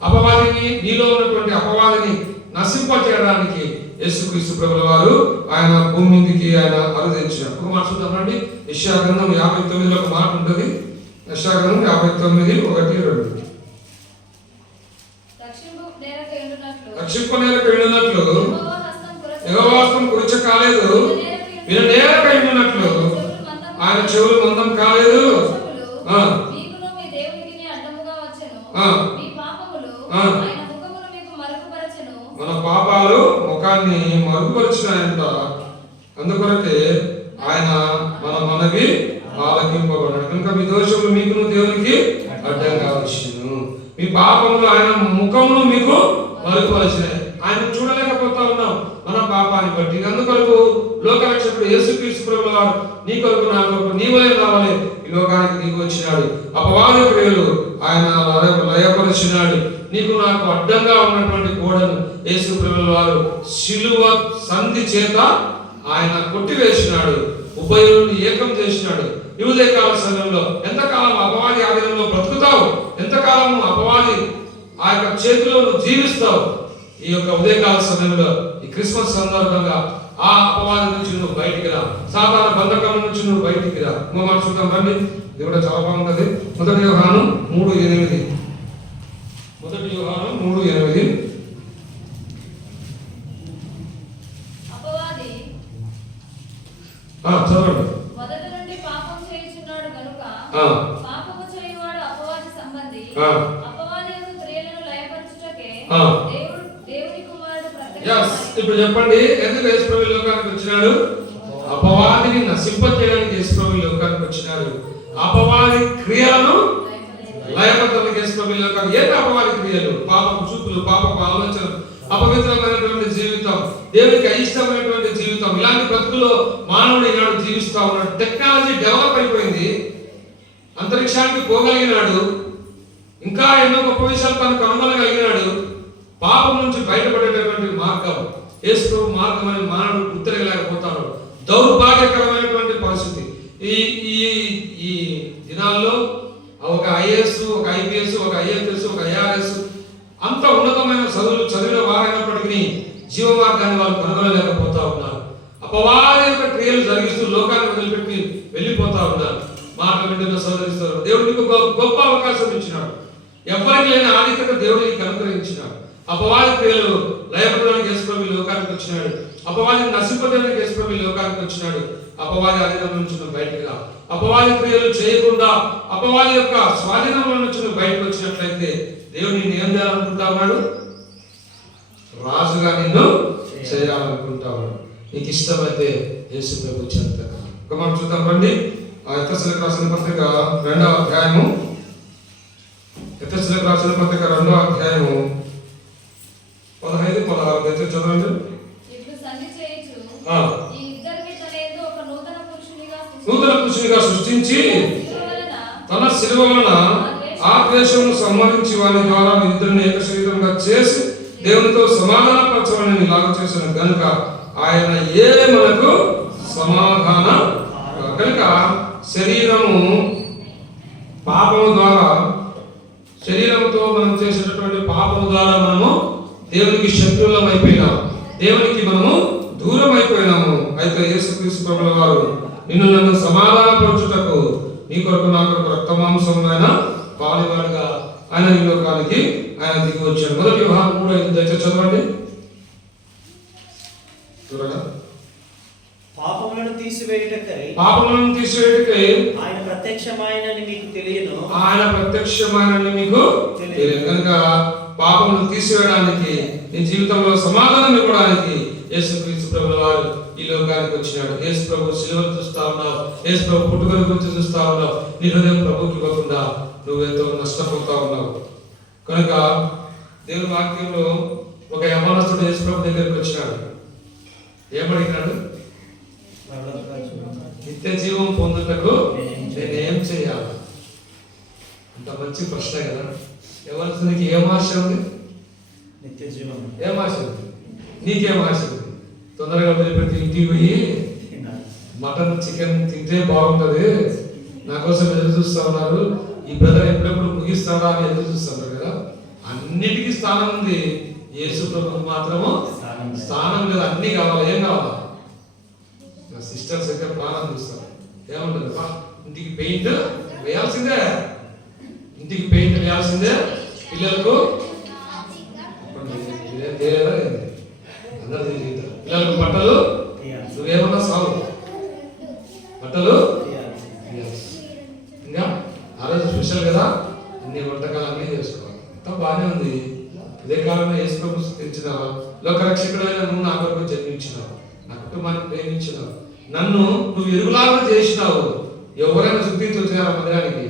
అపవాదిని, నీలో ఉన్నటువంటి అపవాదిని నశింప చేయడానికి యేసుక్రీస్తు ప్రభుల వారు ఆయన భూమి మీదకి ఆయన అరుదించారు. ఒక మాట చూద్దామండి. యెషయా గ్రంథం 59లో ఒక మాట ఉంటుంది. యెషయా గ్రంథం 59:1-2. రక్షింపనేలకు వెళ్ళినట్లు యెహోవా హస్తం కురుచ కాలేదు, విననేలకు వెళ్ళినట్లు ఆయన చెవులు మందం కాలేదు. మన పాపాలు ముఖాన్ని మరుగుపరిచినాయంట. అందుకొరకే ఆయన మన మనవి ఆలకింపబడ్డాడు. కనుక మీ దోషములు మీకును దేవునికి అడ్డంగా వచ్చును, మీ పాపములు ఆయన ముఖమును మీకు మరుగుపరిచినాయి. ఆయన చూడలేకపోతా ఉన్నాం మన పాపాన్ని బట్టి. అందుకొరకు లోకరక్షకుడు యేసుక్రీస్తు ప్రభువు వారు నీ కొరకు నా కొరకు నీ వలె నా వలె ఈ లోకానికి దిగి వచ్చినాడు. అపవాది క్రియలు ఆయన లయపరిచినాడు. నీకు నాకు అడ్డంగా ఉన్నటువంటి గోడను యేసు ప్రభువు వారు శిలువ సంధి చేత ఆయన కొట్టివేసినాడు. ఉభయులను ఏకం చేసినాడు. ఈ ఉదయకాల సమయంలో ఎంతకాలం అపవాది ఆధీనంలో బ్రతుకుతావు? ఎంతకాలం అపవాది ఆ యొక్క చేతిలో నువ్వు జీవిస్తావు? ఈ యొక్క ఉదయకాల సమయంలో ఈ క్రిస్మస్ సందర్భంగా ఆ అపవాది నుంచి నువ్వు బయటికి రా. సాధారణ బంధకం నుంచి నువ్వు బయటికి రా. ఇంకో మాట చూద్దాం రండి. ఇది కూడా చాలా బాగుంటుంది. 1 యోహాను 3:8. 1 యోహాను 3:8. చదవండి. మొదటి నుండి పాపం చేయుచున్నాడు గనుక పాపము చేయువాడు అపవాది సంబంధి. అపవాది యొక్క క్రియలను లయపరచుటకే దేవుని కుమారుడు ప్రత్యక్షమై. ఇప్పుడు చెప్పండి, ఎందుకు యేసు ప్రభు లోకానికి వచ్చినాడు? అపవాదిని నశింపచేయడానికి యేసు ప్రభు లోకానికి వచ్చినాడు. అపవాది క్రియలను లయపరచడానికి యేసు ప్రభు లోకానికి. ఏంటి అపవాది క్రియలు? పాపపు చూపులు, పాపపు ఆలోచనలు, అపవిత్రమైనటువంటి జీవితం, దేవునికి అయిష్టమైనటువంటి జీవితం. ఇలాంటి బ్రతుకులో మానవుడు ఈనాడు జీవిస్తా ఉన్నాడు. టెక్నాలజీ డెవలప్ అయిపోయింది. అంతరిక్షానికి పోగలిగినాడు. ఇంకా ఎన్నో గొప్ప విషయాలు తను కనుగొనగలిగినాడు. పాపం నుంచి బయటపడేటటువంటి మార్గం యేసు ప్రభు మార్గం అని మానవుడు గుర్తిరగలేకపోతాడు. దౌర్భాగ్యకరమైనటువంటి పరిస్థితి. ఈ ఈ ఈ దినాల్లో ఒక ఐఏఎస్, ఒక ఐపీఎస్, ఒక ఐఎఫ్ఎస్, ఒక ఐఆర్ఎస్ అంత ఉన్నతమైన చదువులు చదివిన వారైనప్పటికీ జీవ మార్గాన్ని వాళ్ళు కనుగొనలేకపోతా ఉన్నారు. అపవాది యొక్క క్రియలు జరిగిస్తూ లోకాన్ని వదిలిపెట్టి వెళ్ళిపోతా ఉన్నారు. మాట వింటున్న సోదరిస్తారు. దేవుడు నీకు గొప్ప అవకాశం ఇచ్చినాడు. ఎవరికి లేని ఆధిక్యత దేవుడికి అనుగ్రహించినాడు. అపవాది క్రియలు లయపడడానికి యేసు ప్రభు లోకానికి వచ్చినాడు. అపవాదిని నశింపడానికి యేసు ప్రభు లోకానికి వచ్చినాడు. అపవాది అధీనం నుంచి నువ్వు బయటకు రా. అపవాది క్రియలు చేయకుండా అపవాది యొక్క స్వాధీనంలో నుంచి నువ్వు బయటకు వచ్చినట్లయితే దేవుడు నిన్ను ఏం చేయాలనుకుంటా ఉన్నాడు? రాజుగా నిన్ను చేయాలనుకుంటా ఉన్నాడు. నీకు ఇష్టమైతే యేసు ప్రభు చెంత. ఒక మనం చూద్దాం రండి. ఎఫెసీయులకు రాసిన పత్రిక 2వ అధ్యాయము, ఎఫెసీయులకు రాసిన పత్రిక 2వ అధ్యాయము 15-16 దయచేసి చదవండి. ఇప్పుడు సంధి చేయుచు ఆ. ఈ ఇద్దరిని తనయందు ఒక నూతన పురుషునిగా సృష్టించి శిలువ వలన తన శిలువ వలన ఆ ద్వేషమును సంహరించి వారి ద్వారా ఇద్దరిని ఏక శరీరంగా చేసి దేవునితో సమాధానపరచమని ఇలాగ చేసిన గనుక ఆయన మనకు సమాధాన కనుక శరీరము పాపము ద్వారా, శరీరంతో మనం చేసేటటువంటి పాపము ద్వారా మనము దేవునికి శత్రువులం అయిపోయినాము, దేవునికి మనము దూరం అయిపోయినాము. అయితే యేసుక్రీస్తు ప్రభుల వారు నిన్ను నన్ను సమాధానపరచుటకు నీ కొరకు నా కొరకు రక్తమాంసమైన పాలివాడుగా ఆయన ఈ లోకానికి ఆయన దిగి వచ్చాడు. మొదటి యోహాను 3:5 దయచేసి చదవండి. చూడగా పాపములను తీసివేయుటకై ఆయన ప్రత్యక్షమైనని మీకు తెలియను. కనుక పాపములను తీసివేయడానికి, నీ జీవితంలో సమాధానం ఇవ్వడానికి యేసుక్రీస్తు ప్రభుల వారు ఈ లోకానికి వచ్చినాడు. యేసు ప్రభు శిలువను చూస్తా ఉన్నావు, యేసు ప్రభు పుట్టుకల గురించి చూస్తా ఉన్నావు, నీ హృదయం ప్రభుకి ఇవ్వకుండా నువ్వు ఎంతో నష్టపోతా ఉన్నావు. కనుక దేవుని వాక్యంలో ఒక యవ్వనస్తుడు యేసు ప్రభు దగ్గరికి వచ్చినాడు. ఏమడిగినాడు? నిత్య జీవం పొందుటకు నేనేం చేయాలి? అంత మంచి ప్రశ్న కదా. యవ్వనస్తునికి ఏం ఆశ ఉంది? నిత్య జీవం. ఏం ఆశ ఉంది? నీకేం ఆశ ఉంది? తొందరగా వదిలిపెట్టి ఇంటికి పోయి మటన్ చికెన్ తింటే బాగుంటది, నా కోసం ఎదురు చూస్తా ఉన్నారు, ఈ బ్రదర్ ఎప్పుడెప్పుడు ముగిస్తాడా అని ఎదురు చూస్తున్నారు కదా. అన్నిటికీ స్థానం ఉంది, యేసు ప్రభువుకు మాత్రము స్థానం లేదు. అన్ని కావాలి. ఏం కావాలా? సిస్టర్స్ అయితే ప్రాణం చూస్తారు. ఏమంటారు? ఇంటికి పెయింట్ వేయాల్సిందే, ఇంటికి పెయింట్ వేయాల్సిందే, పిల్లలకు అందరూ పిల్లలకు బట్టలు నువ్వేమన్నా సాగు బట్టలు. ఇంకా ఆ రోజు స్పెషల్ కదా, అన్ని వంటకాలు అన్నీ చేసుకోవాలి. అంతా బాగానే ఉంది. ఇదే కాలంలో యేసు ప్రభు స్తుతించిన లోకరక్షకుడైన నువ్వు నా కొరకు జన్మించినావు, నా కుటుంబాన్ని ప్రేమించినావు, నన్ను నువ్వు ఎరుగులాగా చేసినావు. ఎవరైనా స్తుతించి వచ్చినారు ఆ మందిరానికి,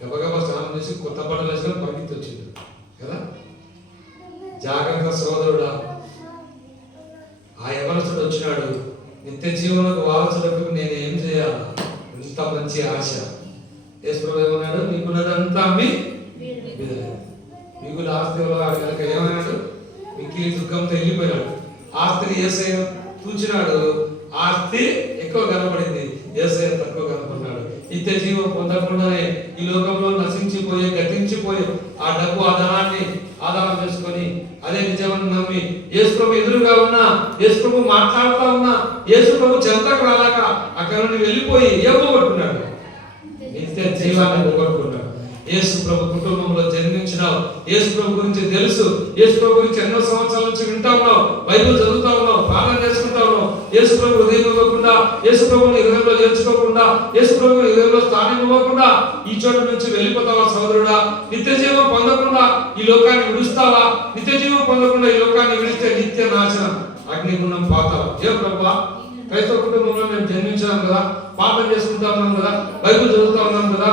గబగబా స్నానం చేసి కొత్త బట్టలు వేసుకొని పరిగెత్తి వచ్చింది కదా. జాగ్రత్త సోదరుడా, ఆ యవనస్తుడు వచ్చినాడు. నిత్య జీవనకు వారసులకు నేను ఏం చేయాలి? ఎంత మంచి ఆశ. యేసు ప్రభువు ఏమన్నాడు? నీకున్నదంతా అమ్మి మీకు ఆస్తిలో కనుక ఏమన్నాడు? మిక్కిలి దుఃఖంతో వెళ్ళిపోయినాడు. ఆస్తిని యేసయ్య చూచినాడు, ఆస్తి ఎక్కువ కనపడింది, యేసయ్య తక్కువ కనపడినాడు. నిత్య జీవం పొందకుండానే ఈ లోకంలో నశించిపోయే గతించిపోయే ఆ డబ్బు ఆ ధనాన్ని ఆధారం చేసుకొని అదే నిజమని నమ్మి యేసు ప్రభు ఎదురుగా ఉన్నా, యేసు ప్రభు మాట్లాడుతూ ఉన్నా, యేసు ప్రభు చెంతకు రాలాక అక్కడ నుండి వెళ్ళిపోయి ఏం పోగొట్టుకున్నాడు? నిత్య జీవాన్ని పోగొట్టుకున్నాడు. యేసు ప్రభు కుటుంబంలో జన్మించినావు, యేసు ప్రభు గురించి తెలుసు, యేసు ప్రభు గురించి ఎన్నో సంవత్సరాల నుంచి వింటా ఉన్నావు, బైబిల్ చదువుతా ఉన్నావు, ప్రార్థన చేసుకుంటా ఉన్నావు. యేసు ప్రభు హృదయం ఇవ్వకుండా, యేసు ప్రభుని హృదయంలో చేర్చుకోకుండా, యేసు ప్రభుని హృదయంలో స్థానం ఇవ్వకుండా ఈ చోట నుంచి వెళ్ళిపోతావా సోదరుడా? నిత్య జీవం పొందకుండా ఈ లోకాన్ని విడుస్తావా? నిత్య జీవం పొందకుండా ఈ లోకాన్ని విడిస్తే నిత్య నాశనం, అగ్నిగుండం పాతాళం. ఏ ప్రభువా, క్రైస్తవ కుటుంబంలో మేము జన్మించాం కదా, ప్రార్థన చేసుకుంటా ఉన్నాం కదా, బైబిల్ చదువుతా ఉన్నాం కదా,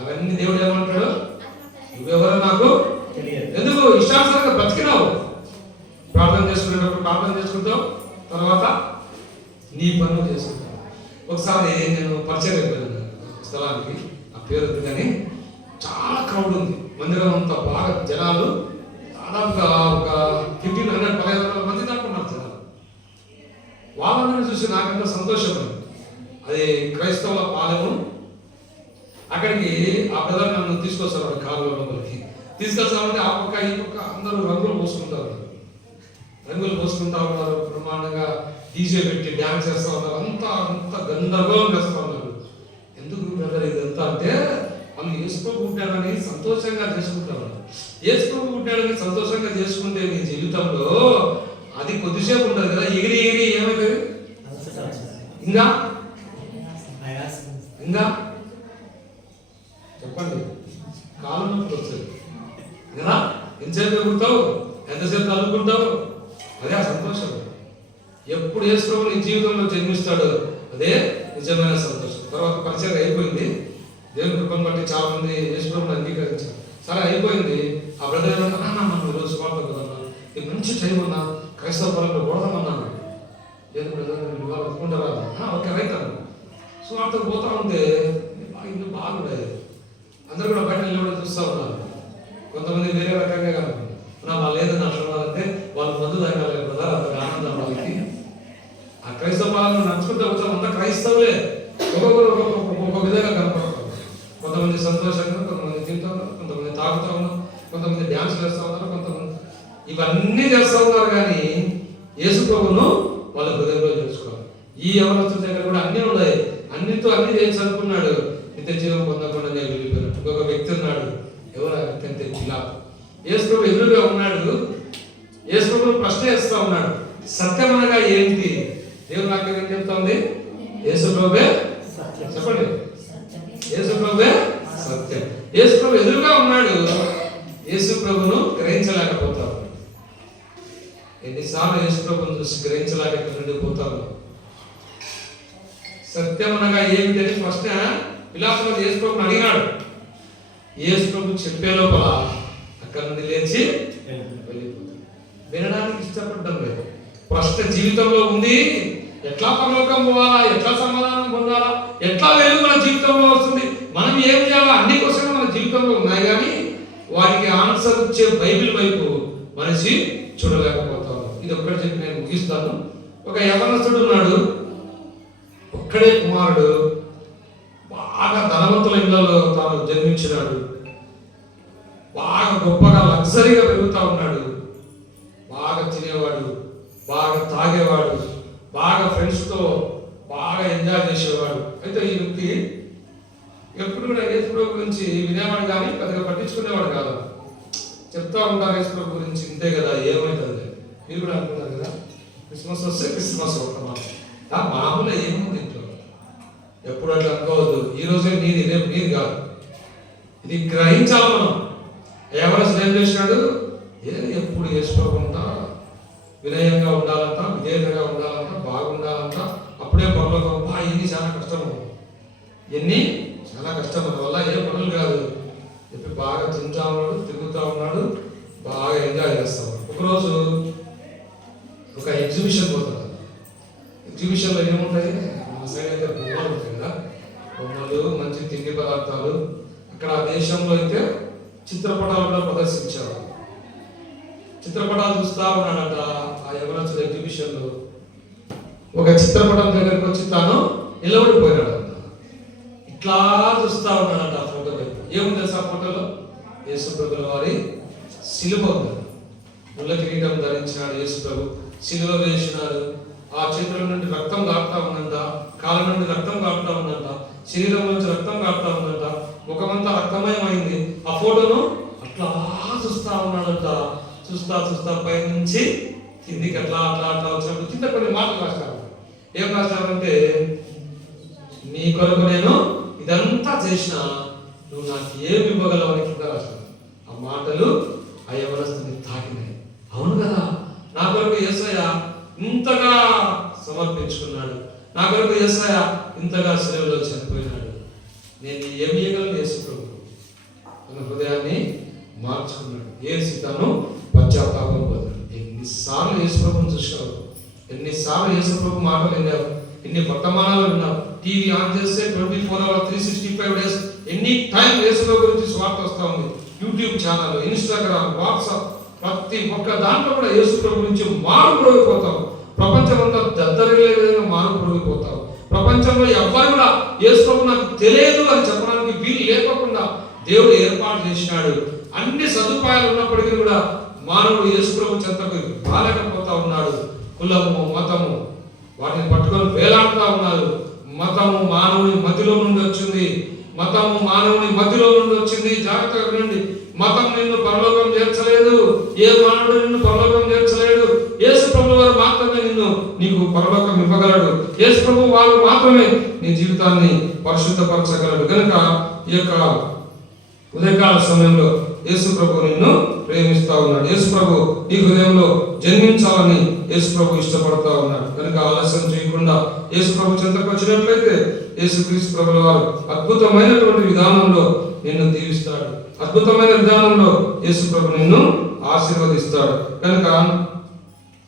అవన్నీ దేవుడు ఏమంటాడు? నువ్వెవరో నాకు తెలియదు. ఎందుకు ఇష్టానుసారంగా బ్రతికినావు? ప్రార్థన చేసుకునేటప్పుడు ప్రార్థన చేసుకుంటావు, తర్వాత నీ పనులు చేసుకుంటావు. ఒకసారి నేను పరిచయం అయిపోయాను స్థలానికి, ఆ పేరు ఉంది కానీ చాలా క్రౌడ్ ఉంది, మందిరం అంతా బాగా జనాలు, దాదాపుగా ఒక 1500 మంది దాకా ఉన్నారు జనాలు. వాళ్ళందరినీ చూసి నాకంత సంతోషపడింది. అది క్రైస్తవుల పాలెము. అక్కడికి ఆ బ్రదర్ నన్ను తీసుకొస్తారు కాలువ లోపలికి. తీసుకొస్తామంటే ఆ పక్క ఈ పక్క అందరూ రంగులు పోసుకుంటా ఉన్నారు, రంగులు పోసుకుంటా ఉన్నారు, బ్రహ్మాండంగా డీజే పెట్టి డ్యాన్స్ చేస్తూ ఉన్నారు, అంత గందరగోళం చేస్తూ ఉన్నారు. ఎందుకు బ్రదర్ ఇదంతా అంటే వాళ్ళు యేసు ప్రభు పుట్టాడని సంతోషంగా చేసుకుంటా ఉన్నారు. యేసు ప్రభు పుట్టాడని సంతోషంగా చేసుకుంటే నీ జీవితంలో అది కొద్దిసేపు ఉంటుంది కదా, ఎగిరి ఎగిరి ఏమైతుంది? ఇంకా ఇంకా చెప్పండి, కాలం నొప్పి వస్తుంది కదా. ఎంతసేపు ఎగురుతావు, ఎంతసేపు తల్లుకుంటావు, అదే ఆ సంతోషం. ఎప్పుడు యేసు ప్రభు నీ జీవితంలో జన్మిస్తాడు, అదే నిజమైన సంతోషం. తర్వాత పరిచయం అయిపోయింది, దేవుని కృపను బట్టి చాలా మంది యేసుప్రభుని అంగీకరించారు. సరే అయిపోయింది. ఆ బ్రదర్ ఏమన్నా మనం ఈరోజు స్వార్థ కదన్నా, ఇది మంచి టైం అన్నా, క్రైస్తవ పరంలో కొడదామన్నాను. ఏది బ్రదర్ వాళ్ళు ఒప్పుకుంటారా? ఓకే రైట్ అన్న. స్వార్థకు పోతా ఉంటే ఇల్లు బాగుండేది. అందరూ కూడా బయట నిలబడి చూస్తూ ఉన్నారు. కొంతమంది వేరే రకంగా కనుక వాళ్ళు ఏదైనా అట్లా వాళ్ళు మందు తాగాలి కదా, అతని ఆనందం వాళ్ళకి. ఆ క్రైస్తవ పాలన నడుచుకుంటూ వచ్చాం, అంతా క్రైస్తవులే. ఒక్కొక్కరు ఒక్కొక్క విధంగా కనపడతారు. కొంతమంది సంతోషంగా, కొంతమంది తింటూ ఉన్నారు, కొంతమంది తాగుతూ ఉన్నారు, కొంతమంది డ్యాన్స్ చేస్తూ ఉన్నారు, కొంతమంది ఇవన్నీ చేస్తూ ఉన్నారు. కానీ యేసు ప్రభువును వాళ్ళ హృదయంలో తెలుసుకోవాలి. ఈ యవనస్తుల దగ్గర కూడా అన్నీ ఉన్నాయి. అన్నితో అన్ని చేసి అనుకున్నాడు, నిత్య జీవం పొందకుండా నేను వెళ్ళిపోయాను. ఇంకొక వ్యక్తి ఉన్నాడు, ఎవరు ఆ వ్యక్తి అంటే పిలాతు. యేసు ప్రభు ఎదురుగా ఉన్నాడు. యేసు ప్రభు ప్రశ్న వేస్తా ఉన్నాడు, సత్యం అనగా ఏంటి? దేవుడు నాకు ఏం చెప్తా ఉంది? యేసు ప్రభువే చెప్పండి, యేసు ప్రభువే సత్యం. యేసు ప్రభు ఎదురుగా ఉన్నాడు, యేసు ప్రభును గ్రహించలేకపోతారు. ఎన్నిసార్లు యేసు ప్రభుని చూసి గ్రహించలేకపోతారు. సత్యం అనగా ఏమిటి అని ప్రశ్న పిలాతు యేసు ప్రభుని అడిగినాడు. యేసు ప్రభు చెప్పే లోపల అక్కడ నుండి లేచి వెళ్ళిపోతాడు. వినడానికి ఇష్టపడడం లేదు. ప్రశ్న జీవితంలో ఉంది. ఎట్లా పరలోకం పోవాలా, ఎట్లా సమాధానం పొందాలా, ఎట్లా వేలు మన జీవితంలో వస్తుంది, మనం ఏం చేయాలా, అన్ని క్వశ్చన్లు మన జీవితంలో ఉన్నాయి. కానీ వాటికి ఆన్సర్ ఇచ్చే బైబిల్ వైపు మనిషి చూడలేకపోతాను. ఇది ఒక్కటి చెప్పి నేను ముగిస్తాను. ఒక యవనస్తుడు ఉన్నాడు, ఒక్కడే కుమారుడు, బాగా ధనవంతుల ఇళ్లలో తాను జన్మించినాడు. బాగా గొప్పగా లగ్జరీగా పెరుగుతూ ఉన్నాడు. బాగా తినేవాడు, బాగా తాగేవాడు, బాగా ఫ్రెండ్స్తో బాగా ఎంజాయ్ చేసేవాడు. అయితే ఈ వ్యక్తి ఎప్పుడు కూడా యేసు ప్రభు గురించి వినేవాడు కానీ పెద్దగా పట్టించుకునేవాడు కాదు. చెప్తా ఉంటారు యేసు ప్రభు గురించి, ఇంతే కదా ఏమవుతుంది. మీరు కూడా అనుకున్నారు కదా, క్రిస్మస్ వస్తే క్రిస్మస్ వర్తమానం మామూలుగా ఏముంది ఇంట్లో. ఎప్పుడు అట్లా అనుకోవద్దు. ఈ రోజే నీది, రేపు నీది కాదు. ఇది గ్రహించాలి మనం. ఎవరు ఏం చేసినాడు? ఎప్పుడు యేసు ప్రభు అంతా వినయంగా ఉండాలంట, విధేయతగా ఉండాలంట, బాగుండాలంట, అప్పుడే పనులకు ఇన్ని చాలా కష్టం, ఎన్ని చాలా కష్టం. మన వల్ల ఏ పనులు కాదు చెప్పి బాగా తింటా ఉన్నాడు, తిరుగుతూ ఉన్నాడు, బాగా ఎంజాయ్ చేస్తా ఉన్నాడు. ఒకరోజు ఒక ఎగ్జిబిషన్ పోతాడు. ఎగ్జిబిషన్లో ఏముంటాయి? మన సైడ్ అయితే బొమ్మలు ఉంటాయి కదా, బొమ్మలు, మంచి తిండి పదార్థాలు. అక్కడ ఆ దేశంలో అయితే చిత్రపటాలు కూడా ప్రదర్శించారు. చిత్రపటాలు చూస్తా ఉన్నాడట ఆ యవనస్తుడు ఎగ్జిబిషన్ లో. ఒక చిత్రపటం దగ్గరికి వచ్చి తాను నిలబడిపోయాడట. ఇట్లా చూస్తా ఉన్నాడట ఆ ఫోటో వైపు. ఏముంది తెలుసా ఆ ఫోటోలో? యేసు ప్రభుల వారి శిలువ ఉంది. ముళ్ళ కిరీటం ధరించినాడు యేసు ప్రభు, శిలువ వేసినాడు. ఆ చేతుల నుండి రక్తం కారుతా ఉందంట, కాళ్ళ నుండి రక్తం కారుతా ఉందంట, శరీరం నుంచి రక్తం కారుతా ఉందంట, ముఖమంతా రక్తమయమైంది. ఆ ఫోటోను అట్లా చూస్తా ఉన్నాడంట. చూస్తా చూస్తా పై నుంచి కిందికి అట్లా అట్లా అట్లా వచ్చినప్పుడు కింద కొన్ని మాటలు రాశారు. ఏం రాశారంటే, నీ కొరకు నేను ఇదంతా చేసిన, నువ్వు నాకు ఏమి ఇవ్వగలవు అని కింద రాశారు. ఆ మాటలు ఆ యవనస్తుని తాకినాయి. అవును కదా, నా కొరకు యేసయ్య ఇంతగా సమర్పించుకున్నాడు, నా కొరకు యేసయ్య ఇంతగా శిలువలో చనిపోయినాడు, నేను ఏమి ఇవ్వగలను? యేసు ప్రభు తన హృదయాన్ని మార్చుకున్నాడు. యేసు తను పశ్చాత్తాపం పొందాడు. ఎన్నిసార్లు యేసు ప్రభుని చూసావు, ఎన్నిసార్లు యేసు ప్రభు మాటలు విన్నావు, ఎన్ని వర్తమానాలు విన్నావు. టీవీ ఆన్ చేస్తే 24 hours 365 days ఎనీ టైం యేసు ప్రభు గురించి స్వార్థ వస్తూ ఉంది. యూట్యూబ్ ఛానల్, ఇన్స్టాగ్రామ్, వాట్సాప్, ప్రతి ఒక్క దాంట్లో కూడా యేసు ప్రభు గురించి మారుపురోగిపోతావు. ప్రపంచం అంతా దద్దరిల్లే విధంగా మారుపురోగిపోతావు. ప్రపంచంలో ఎవ్వరు కూడా యేసు ప్రభు నాకు తెలియదు అని చెప్పడానికి వీలు లేకుండా దేవుడు ఏర్పాటు చేసినాడు. అన్ని సదుపాయాలు ఉన్నప్పటికీ కూడా మానవుడు యేసు ప్రభు చెంతకు రాలేకపోతా ఉన్నాడు. కులము, మతము వాటిని పట్టుకొని వేలాడుతూ ఉన్నారు. మతము మానవుని మధ్యలో నుండి వచ్చింది. మతము మానవుని మధ్యలో నుండి వచ్చింది. జాగ్రత్తగా వినండి. మతం నిన్ను పరలోకం చేర్చలేదు. ఏ మానవుడు నిన్ను పరలోకం చేర్చలేడు. యేసు ప్రభు వారు మాత్రమే నీకు పరలోకం ఇవ్వగలడు. యేసు ప్రభు వారు మాత్రమే నీ జీవితాన్ని పరిశుద్ధపరచగలడు. కనుక ఈ యొక్క ఉదయకాల సమయంలో యేసు ప్రభు నిన్ను ప్రేమిస్తా ఉన్నాడు. యేసు ప్రభు నీ హృదయంలో జన్మించాలని యేసు ప్రభు ఇష్టపడతా ఉన్నాడు. కనుక ఆలస్యం చేయకుండా యేసు ప్రభు చెంతకు వచ్చినట్లయితే యేసుక్రీస్తు ప్రభుల వారు అద్భుతమైనటువంటి విధానంలో నిన్ను దీవిస్తాడు. అద్భుతమైన విధానంలో యేసు ప్రభు నిన్ను ఆశీర్వదిస్తాడు. కనుక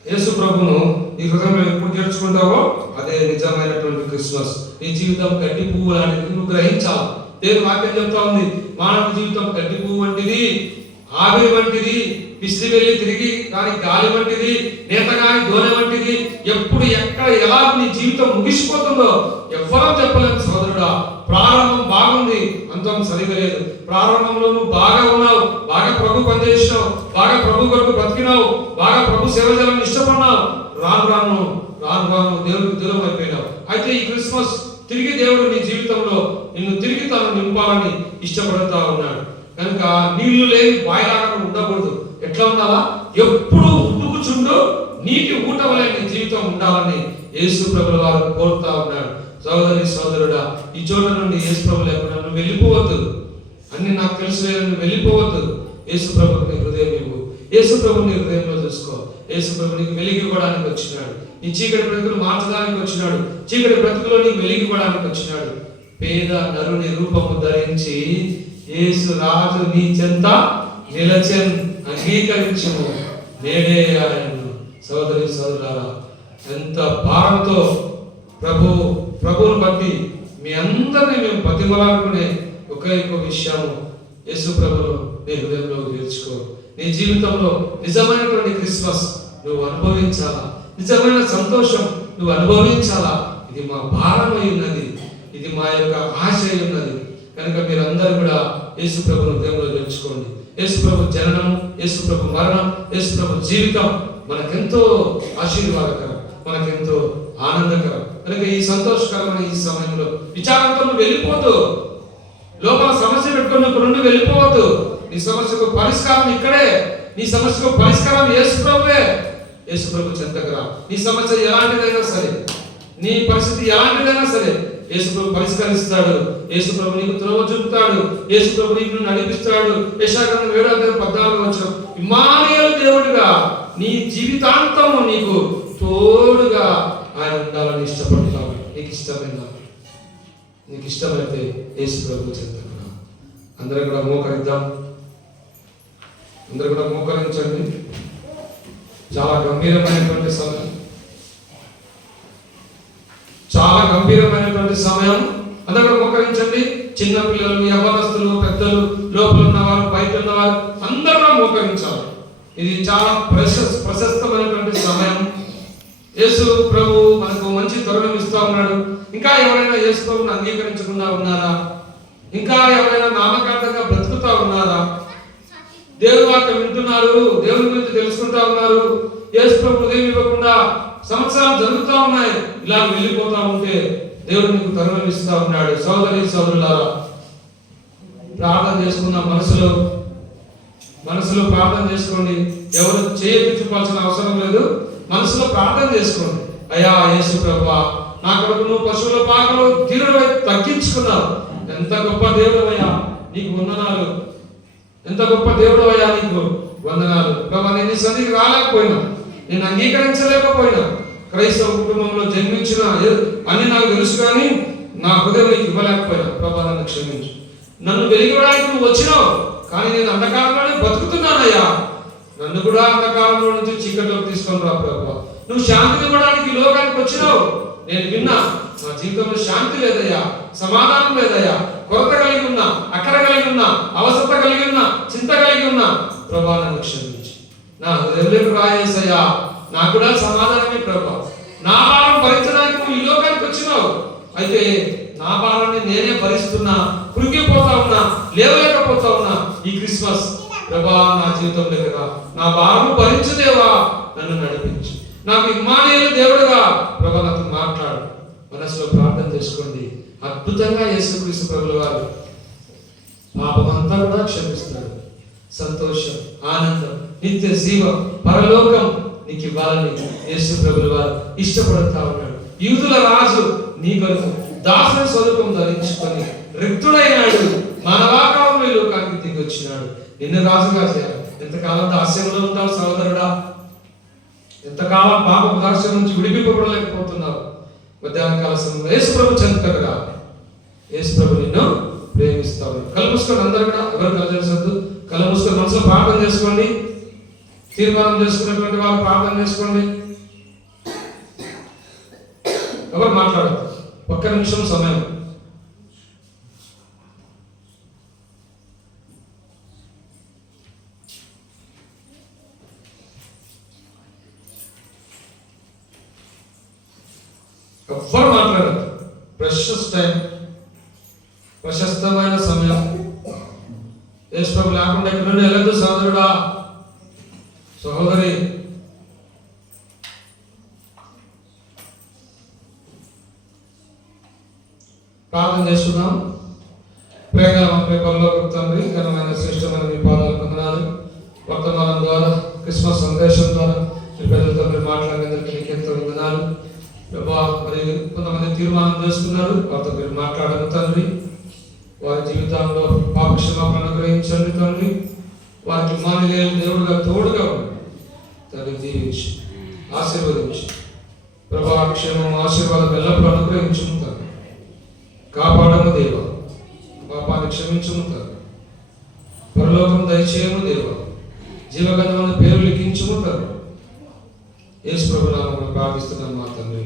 యేసు ప్రభును ఈ హృదయంలో ఎప్పుడు చేర్చుకుంటావో అదే నిజమైనటువంటి క్రిస్మస్. నీ జీవితం గడ్డి పువ్వు లాంటిది, నువ్వు గ్రహించాలి. దేవుని వాక్యం చెప్తా ఉంది, మానవ జీవితం గడ్డి పువ్వు వంటిది, ఆవిరి వంటిది, పిసిరి వెళ్ళి తిరిగి కానీ గాలి వంటిది, నేత కానీ దోనె వంటిది. ఎప్పుడు ఎక్కడ ఎలా నీ జీవితం ముగిసిపోతుందో ఎవ్వరూ చెప్పలేము సోదరుడా. ప్రారంభం బాగుంది, అంతం సరిగా లేదు. ప్రారంభంలో నువ్వు బాగా ఉన్నావు, బాగా ప్రభు పనిచేసినావు, బాగా ప్రభు కొరకు బ్రతికినావు, బాగా ప్రభు సేవ చేయాలని ఇష్టపడినావు. రాను రాను దేవుడికి దూరం అయిపోయినావు. అయితే ఈ క్రిస్మస్ తిరిగి దేవుడు నీ జీవితంలో నిన్ను తిరిగి తను నింపాలని ఇష్టపడుతూ ఉన్నాడు. కనుక నీళ్లు లేని బాయిలాగా ఉండకూడదు. ఎట్లా ఉండాలా? ఎప్పుడు ఉడుకుచుండు నీటి ఊట వలె నీ జీవితం ఉండాలని యేసు ప్రభుల వారు కోరుతా ఉన్నాడు. సోదరి సోదరుడా, ఈ చోట నుండి యేసు ప్రభు లేకుండా నువ్వు వెళ్ళిపోవద్దు. అన్ని నాకు తెలుసు నువ్వు వెళ్ళిపోవద్దు. యేసు ప్రభు నీ హృదయం ఇవ్వు. యేసు ప్రభు నీ హృదయంలో చూసుకో. యేసు ప్రభు నీకు వెలిగి ఇవ్వడానికి వచ్చినాడు. నీ చీకటి బ్రతుకులు మార్చడానికి వచ్చినాడు. చీకటి బ్రతుకులో నీకు వెలిగి ఇవ్వడానికి వచ్చినాడు. పేద నరుని రూపము ధరించి యేసు రాజు నీ చెంత నిలచెన్ అంగీకరించుము నేడే ఆయనను. సోదరి సోదరులారా, ఎంత భారంతో ప్రభువును బట్టి మీ అందరినీ మేము బతిమలాడుకునే ఒకే ఒక విషయము, యేసు ప్రభును నీ హృదయంలో చేర్చుకో. నీ జీవితంలో నిజమైనటువంటి క్రిస్మస్ నువ్వు అనుభవించాలా, నిజమైన సంతోషం నువ్వు అనుభవించాలా. ఇది మా భారమై ఉన్నది, ఇది మా యొక్క ఆశ అయి ఉన్నది. కనుక మీరందరూ కూడా యేసు ప్రభును హృదయంలో చేర్చుకోండి. యేసు ప్రభు జననం, యేసు ప్రభు మరణం, యేసు ప్రభు జీవితం మనకెంతో ఆశీర్వాదకరం, మనకెంతో ఆనందకరం. కనుక ఈ సంతోషకరమైన ఈ సమయంలో విచారంతో నువ్వు వెళ్ళిపోతూ, లోపల సమస్య పెట్టుకుని ఇక్కడ నుండి వెళ్ళిపోవద్దు. నీ సమస్యకు పరిష్కారం ఇక్కడే. నీ సమస్యకు పరిష్కారం యేసు ప్రభువే. యేసు ప్రభు చెంతకు రా. నీ సమస్య ఎలాంటిదైనా సరే, నీ పరిస్థితి ఎలాంటిదైనా సరే యేసు ప్రభు పరిష్కరిస్తాడు. యేసు ప్రభు నీకు త్రోవ చూపుతాడు. యేసు ప్రభు నీకు నడిపిస్తాడు. యెషయా 7:14 ఇమ్మానుయేలు దేవుడిగా నీ జీవితాంతము నీకు తోడుగా ఆయన ఉండాలని ఇష్టపడతావు. నీకు ఇష్టమైతే యేసు ప్రభు చెంతకు రా. అందరూ కూడా మోకరిద్దాం. అందరూ కూడా మోకరించండి. చాలా గంభీరమైనటువంటి సమయం, చాలా గంభీరమైనటువంటి సమయం. అందరూ కూడా మోకరించండి. చిన్న పిల్లలు, యవ్వనస్తులు, పెద్దలు, లోపల ఉన్నవారు, బయట ఉన్నవారు అందరూ కూడా మోకరించాలి. ఇది చాలా ప్రశస్తమైనటువంటి సమయం. యేసు ప్రభు మనకు మంచి తరుణం ఇస్తా ఉన్నాడు. ఇంకా ఎవరైనా యేసు ప్రభువుని అంగీకరించకుండా ఉన్నారా? ఇంకా ఎవరైనా నామకార్థంగా బ్రతుకుతా ఉన్నారా? దేవుని వాక్యం వింటున్నారు, దేవుని గురించి తెలుసుకుంటా ఉన్నారు, యేసు ప్రభు ఉదయం ఇవ్వకుండా సంవత్సరాలు జరుగుతూ ఉన్నాయి, ఇలా వెళ్ళిపోతా ఉంటే దేవుడు నీకు తరుణం ఇస్తా ఉన్నాడు. సోదరి సోదరులారా, ప్రార్థన చేసుకున్న మనసులో ప్రార్థన చేసుకోండి. ఎవరు చేయకు చూపాల్సిన అవసరం లేదు. మనసులో ప్రార్థన చేసుకోండి. అయ్యా యేసు ప్రభువా, నా కొరకు నువ్వు పశువుల పాకలు తీరుడు తగ్గించుకున్నావు. ఎంత గొప్ప దేవుడు అయ్యా, నీకు వందనాలు. ఎంత గొప్ప దేవుడు అయ్యా, నీకు వందనాలు. ప్రభా, నేను నీ సన్నిధికి రాలేకపోయినా, నేను అంగీకరించలేకపోయినా, క్రైస్తవ కుటుంబంలో జన్మించిన అని నాకు తెలుసు, కానీ నా హృదయం నీకు ఇవ్వలేకపోయినా ప్రభా నన్ను క్షమించు. నన్ను వెలిగివ్వడానికి నువ్వు వచ్చినావు, కానీ నేను అంధకారంలోనే బతుకుతున్నానయ్యా. నన్ను కూడా అంధకారంలో నుంచి చీకటిలోకి తీసుకొని రా ప్రభా. నువ్వు శాంతిని ఇవ్వడానికి లోకానికి వచ్చినావు. నేను విన్నా, నా జీవితంలో శాంతి లేదయ్యా, సమాధానం లేదయ్యా, కొరత కలిగి ఉన్నా, అక్కడ కలిగి ఉన్నా, అవసరత కలిగి ఉన్నా, చింత కలిగి ఉన్నా. ప్రభా నన్ను క్షమించు. నా హృదయంలోకి రాయేసయ్యా, నాకు కూడా సమాధానమే ప్రభా. నా భారం భరించడానికి నువ్వు ఈ లోకానికి వచ్చినావు. అయితే నా భారాన్ని నేనే భరిస్తున్నా, కృంగిపోతా ఉన్నా, లేవలేకపోతా ఉన్నా. ఈ క్రిస్మస్ ప్రభా నా జీవితం దగ్గర నా భారం భరించదేవా, నన్ను నడిపించు. నాకు ఇమ్మానుయేలు దేవుడుగా ప్రభా నాతో మాట్లాడు. మనసులో ప్రార్థన చేసుకోండి. అద్భుతంగా యేసుక్రీస్తు ప్రభుల వారు పాపమంతా కూడా క్షమిస్తాడు. సంతోషం, ఆనందం, నిత్య జీవం, పరలోకం నీకు ఇవ్వాలని యేసు ప్రభుల వారు ఇష్టపడుతా ఉన్నాడు. యూదుల రాజు నీ కొరకు దాసుని స్వరూపం ధరించుకొని రిక్తుడైనాడు, మానవాకారంలో ఈ లోకానికి దిగి వచ్చినాడు. నిన్ను రాజుగా చేయాలి. ఎంతకాలం దాస్యంలో ఉంటావు సోదరుడా? ఎంతకాలం పాప దాస్యం నుంచి విడిపింపబడలేకపోతున్నావు? మధ్యాహ్న కాల సమయంలో యేసు ప్రభు చెంతగా యేసు ప్రభు నిన్ను ప్రేమిస్తావు. కళ్ళు మూసుకొని అందరూ కూడా ఎవరు కళ్ళు తెరవద్దు. కళ్ళు మూసుకొని మనసులో ప్రార్థన చేసుకోండి. తీర్మానం చేసుకున్నటువంటి వాళ్ళు ప్రార్థన చేసుకోండి. ఎవరు మాట్లాడదు. ఒక్క నిమిషం సమయం. ఎవ్వరు మాట్లాడదు. ప్రెషస్ టైం, ప్రశస్తమైన సమయం. యేసు ప్రభు లేకుండా ఇక్కడ నుండి వెళ్ళదు సోదరుడా, సహోదరి. ప్రార్థన చేసుకుందాం. ప్రేమ పరలోక తండ్రి, ఘనమైన శ్రేష్టమైన మీ పాదాలు పొందనాలు. వర్తమానం ద్వారా, క్రిస్మస్ సందేశం ద్వారా మీ పెద్దలతో మీరు మాట్లాడినందుకు మీకు ఎంతో వందనాలు. మరి కొంతమంది తీర్మానం చేసుకున్నారు, వారితో మీరు మాట్లాడను తండ్రి. వారి జీవితంలో పాపక్షమాపణ అనుగ్రహించండి తండ్రి. వారికి మానలేని దేవుడుగా తోడుగా ఉండి తండ్రి దీవించి ఆశీర్వదించి ప్రభా క్షేమం ఆశీర్వాదం ఎల్లప్పుడూ అనుగ్రహించుము తండ్రి. కాపాడము దేవ, పాపాన్ని క్షమించుము తండ్రి. పరలోకం దయచేయము దేవ, జీవగంధమైన పేరు లిఖించుము తండ్రి. యేసు ప్రభు నామమున ప్రార్థిస్తున్నాను మా తండ్రి.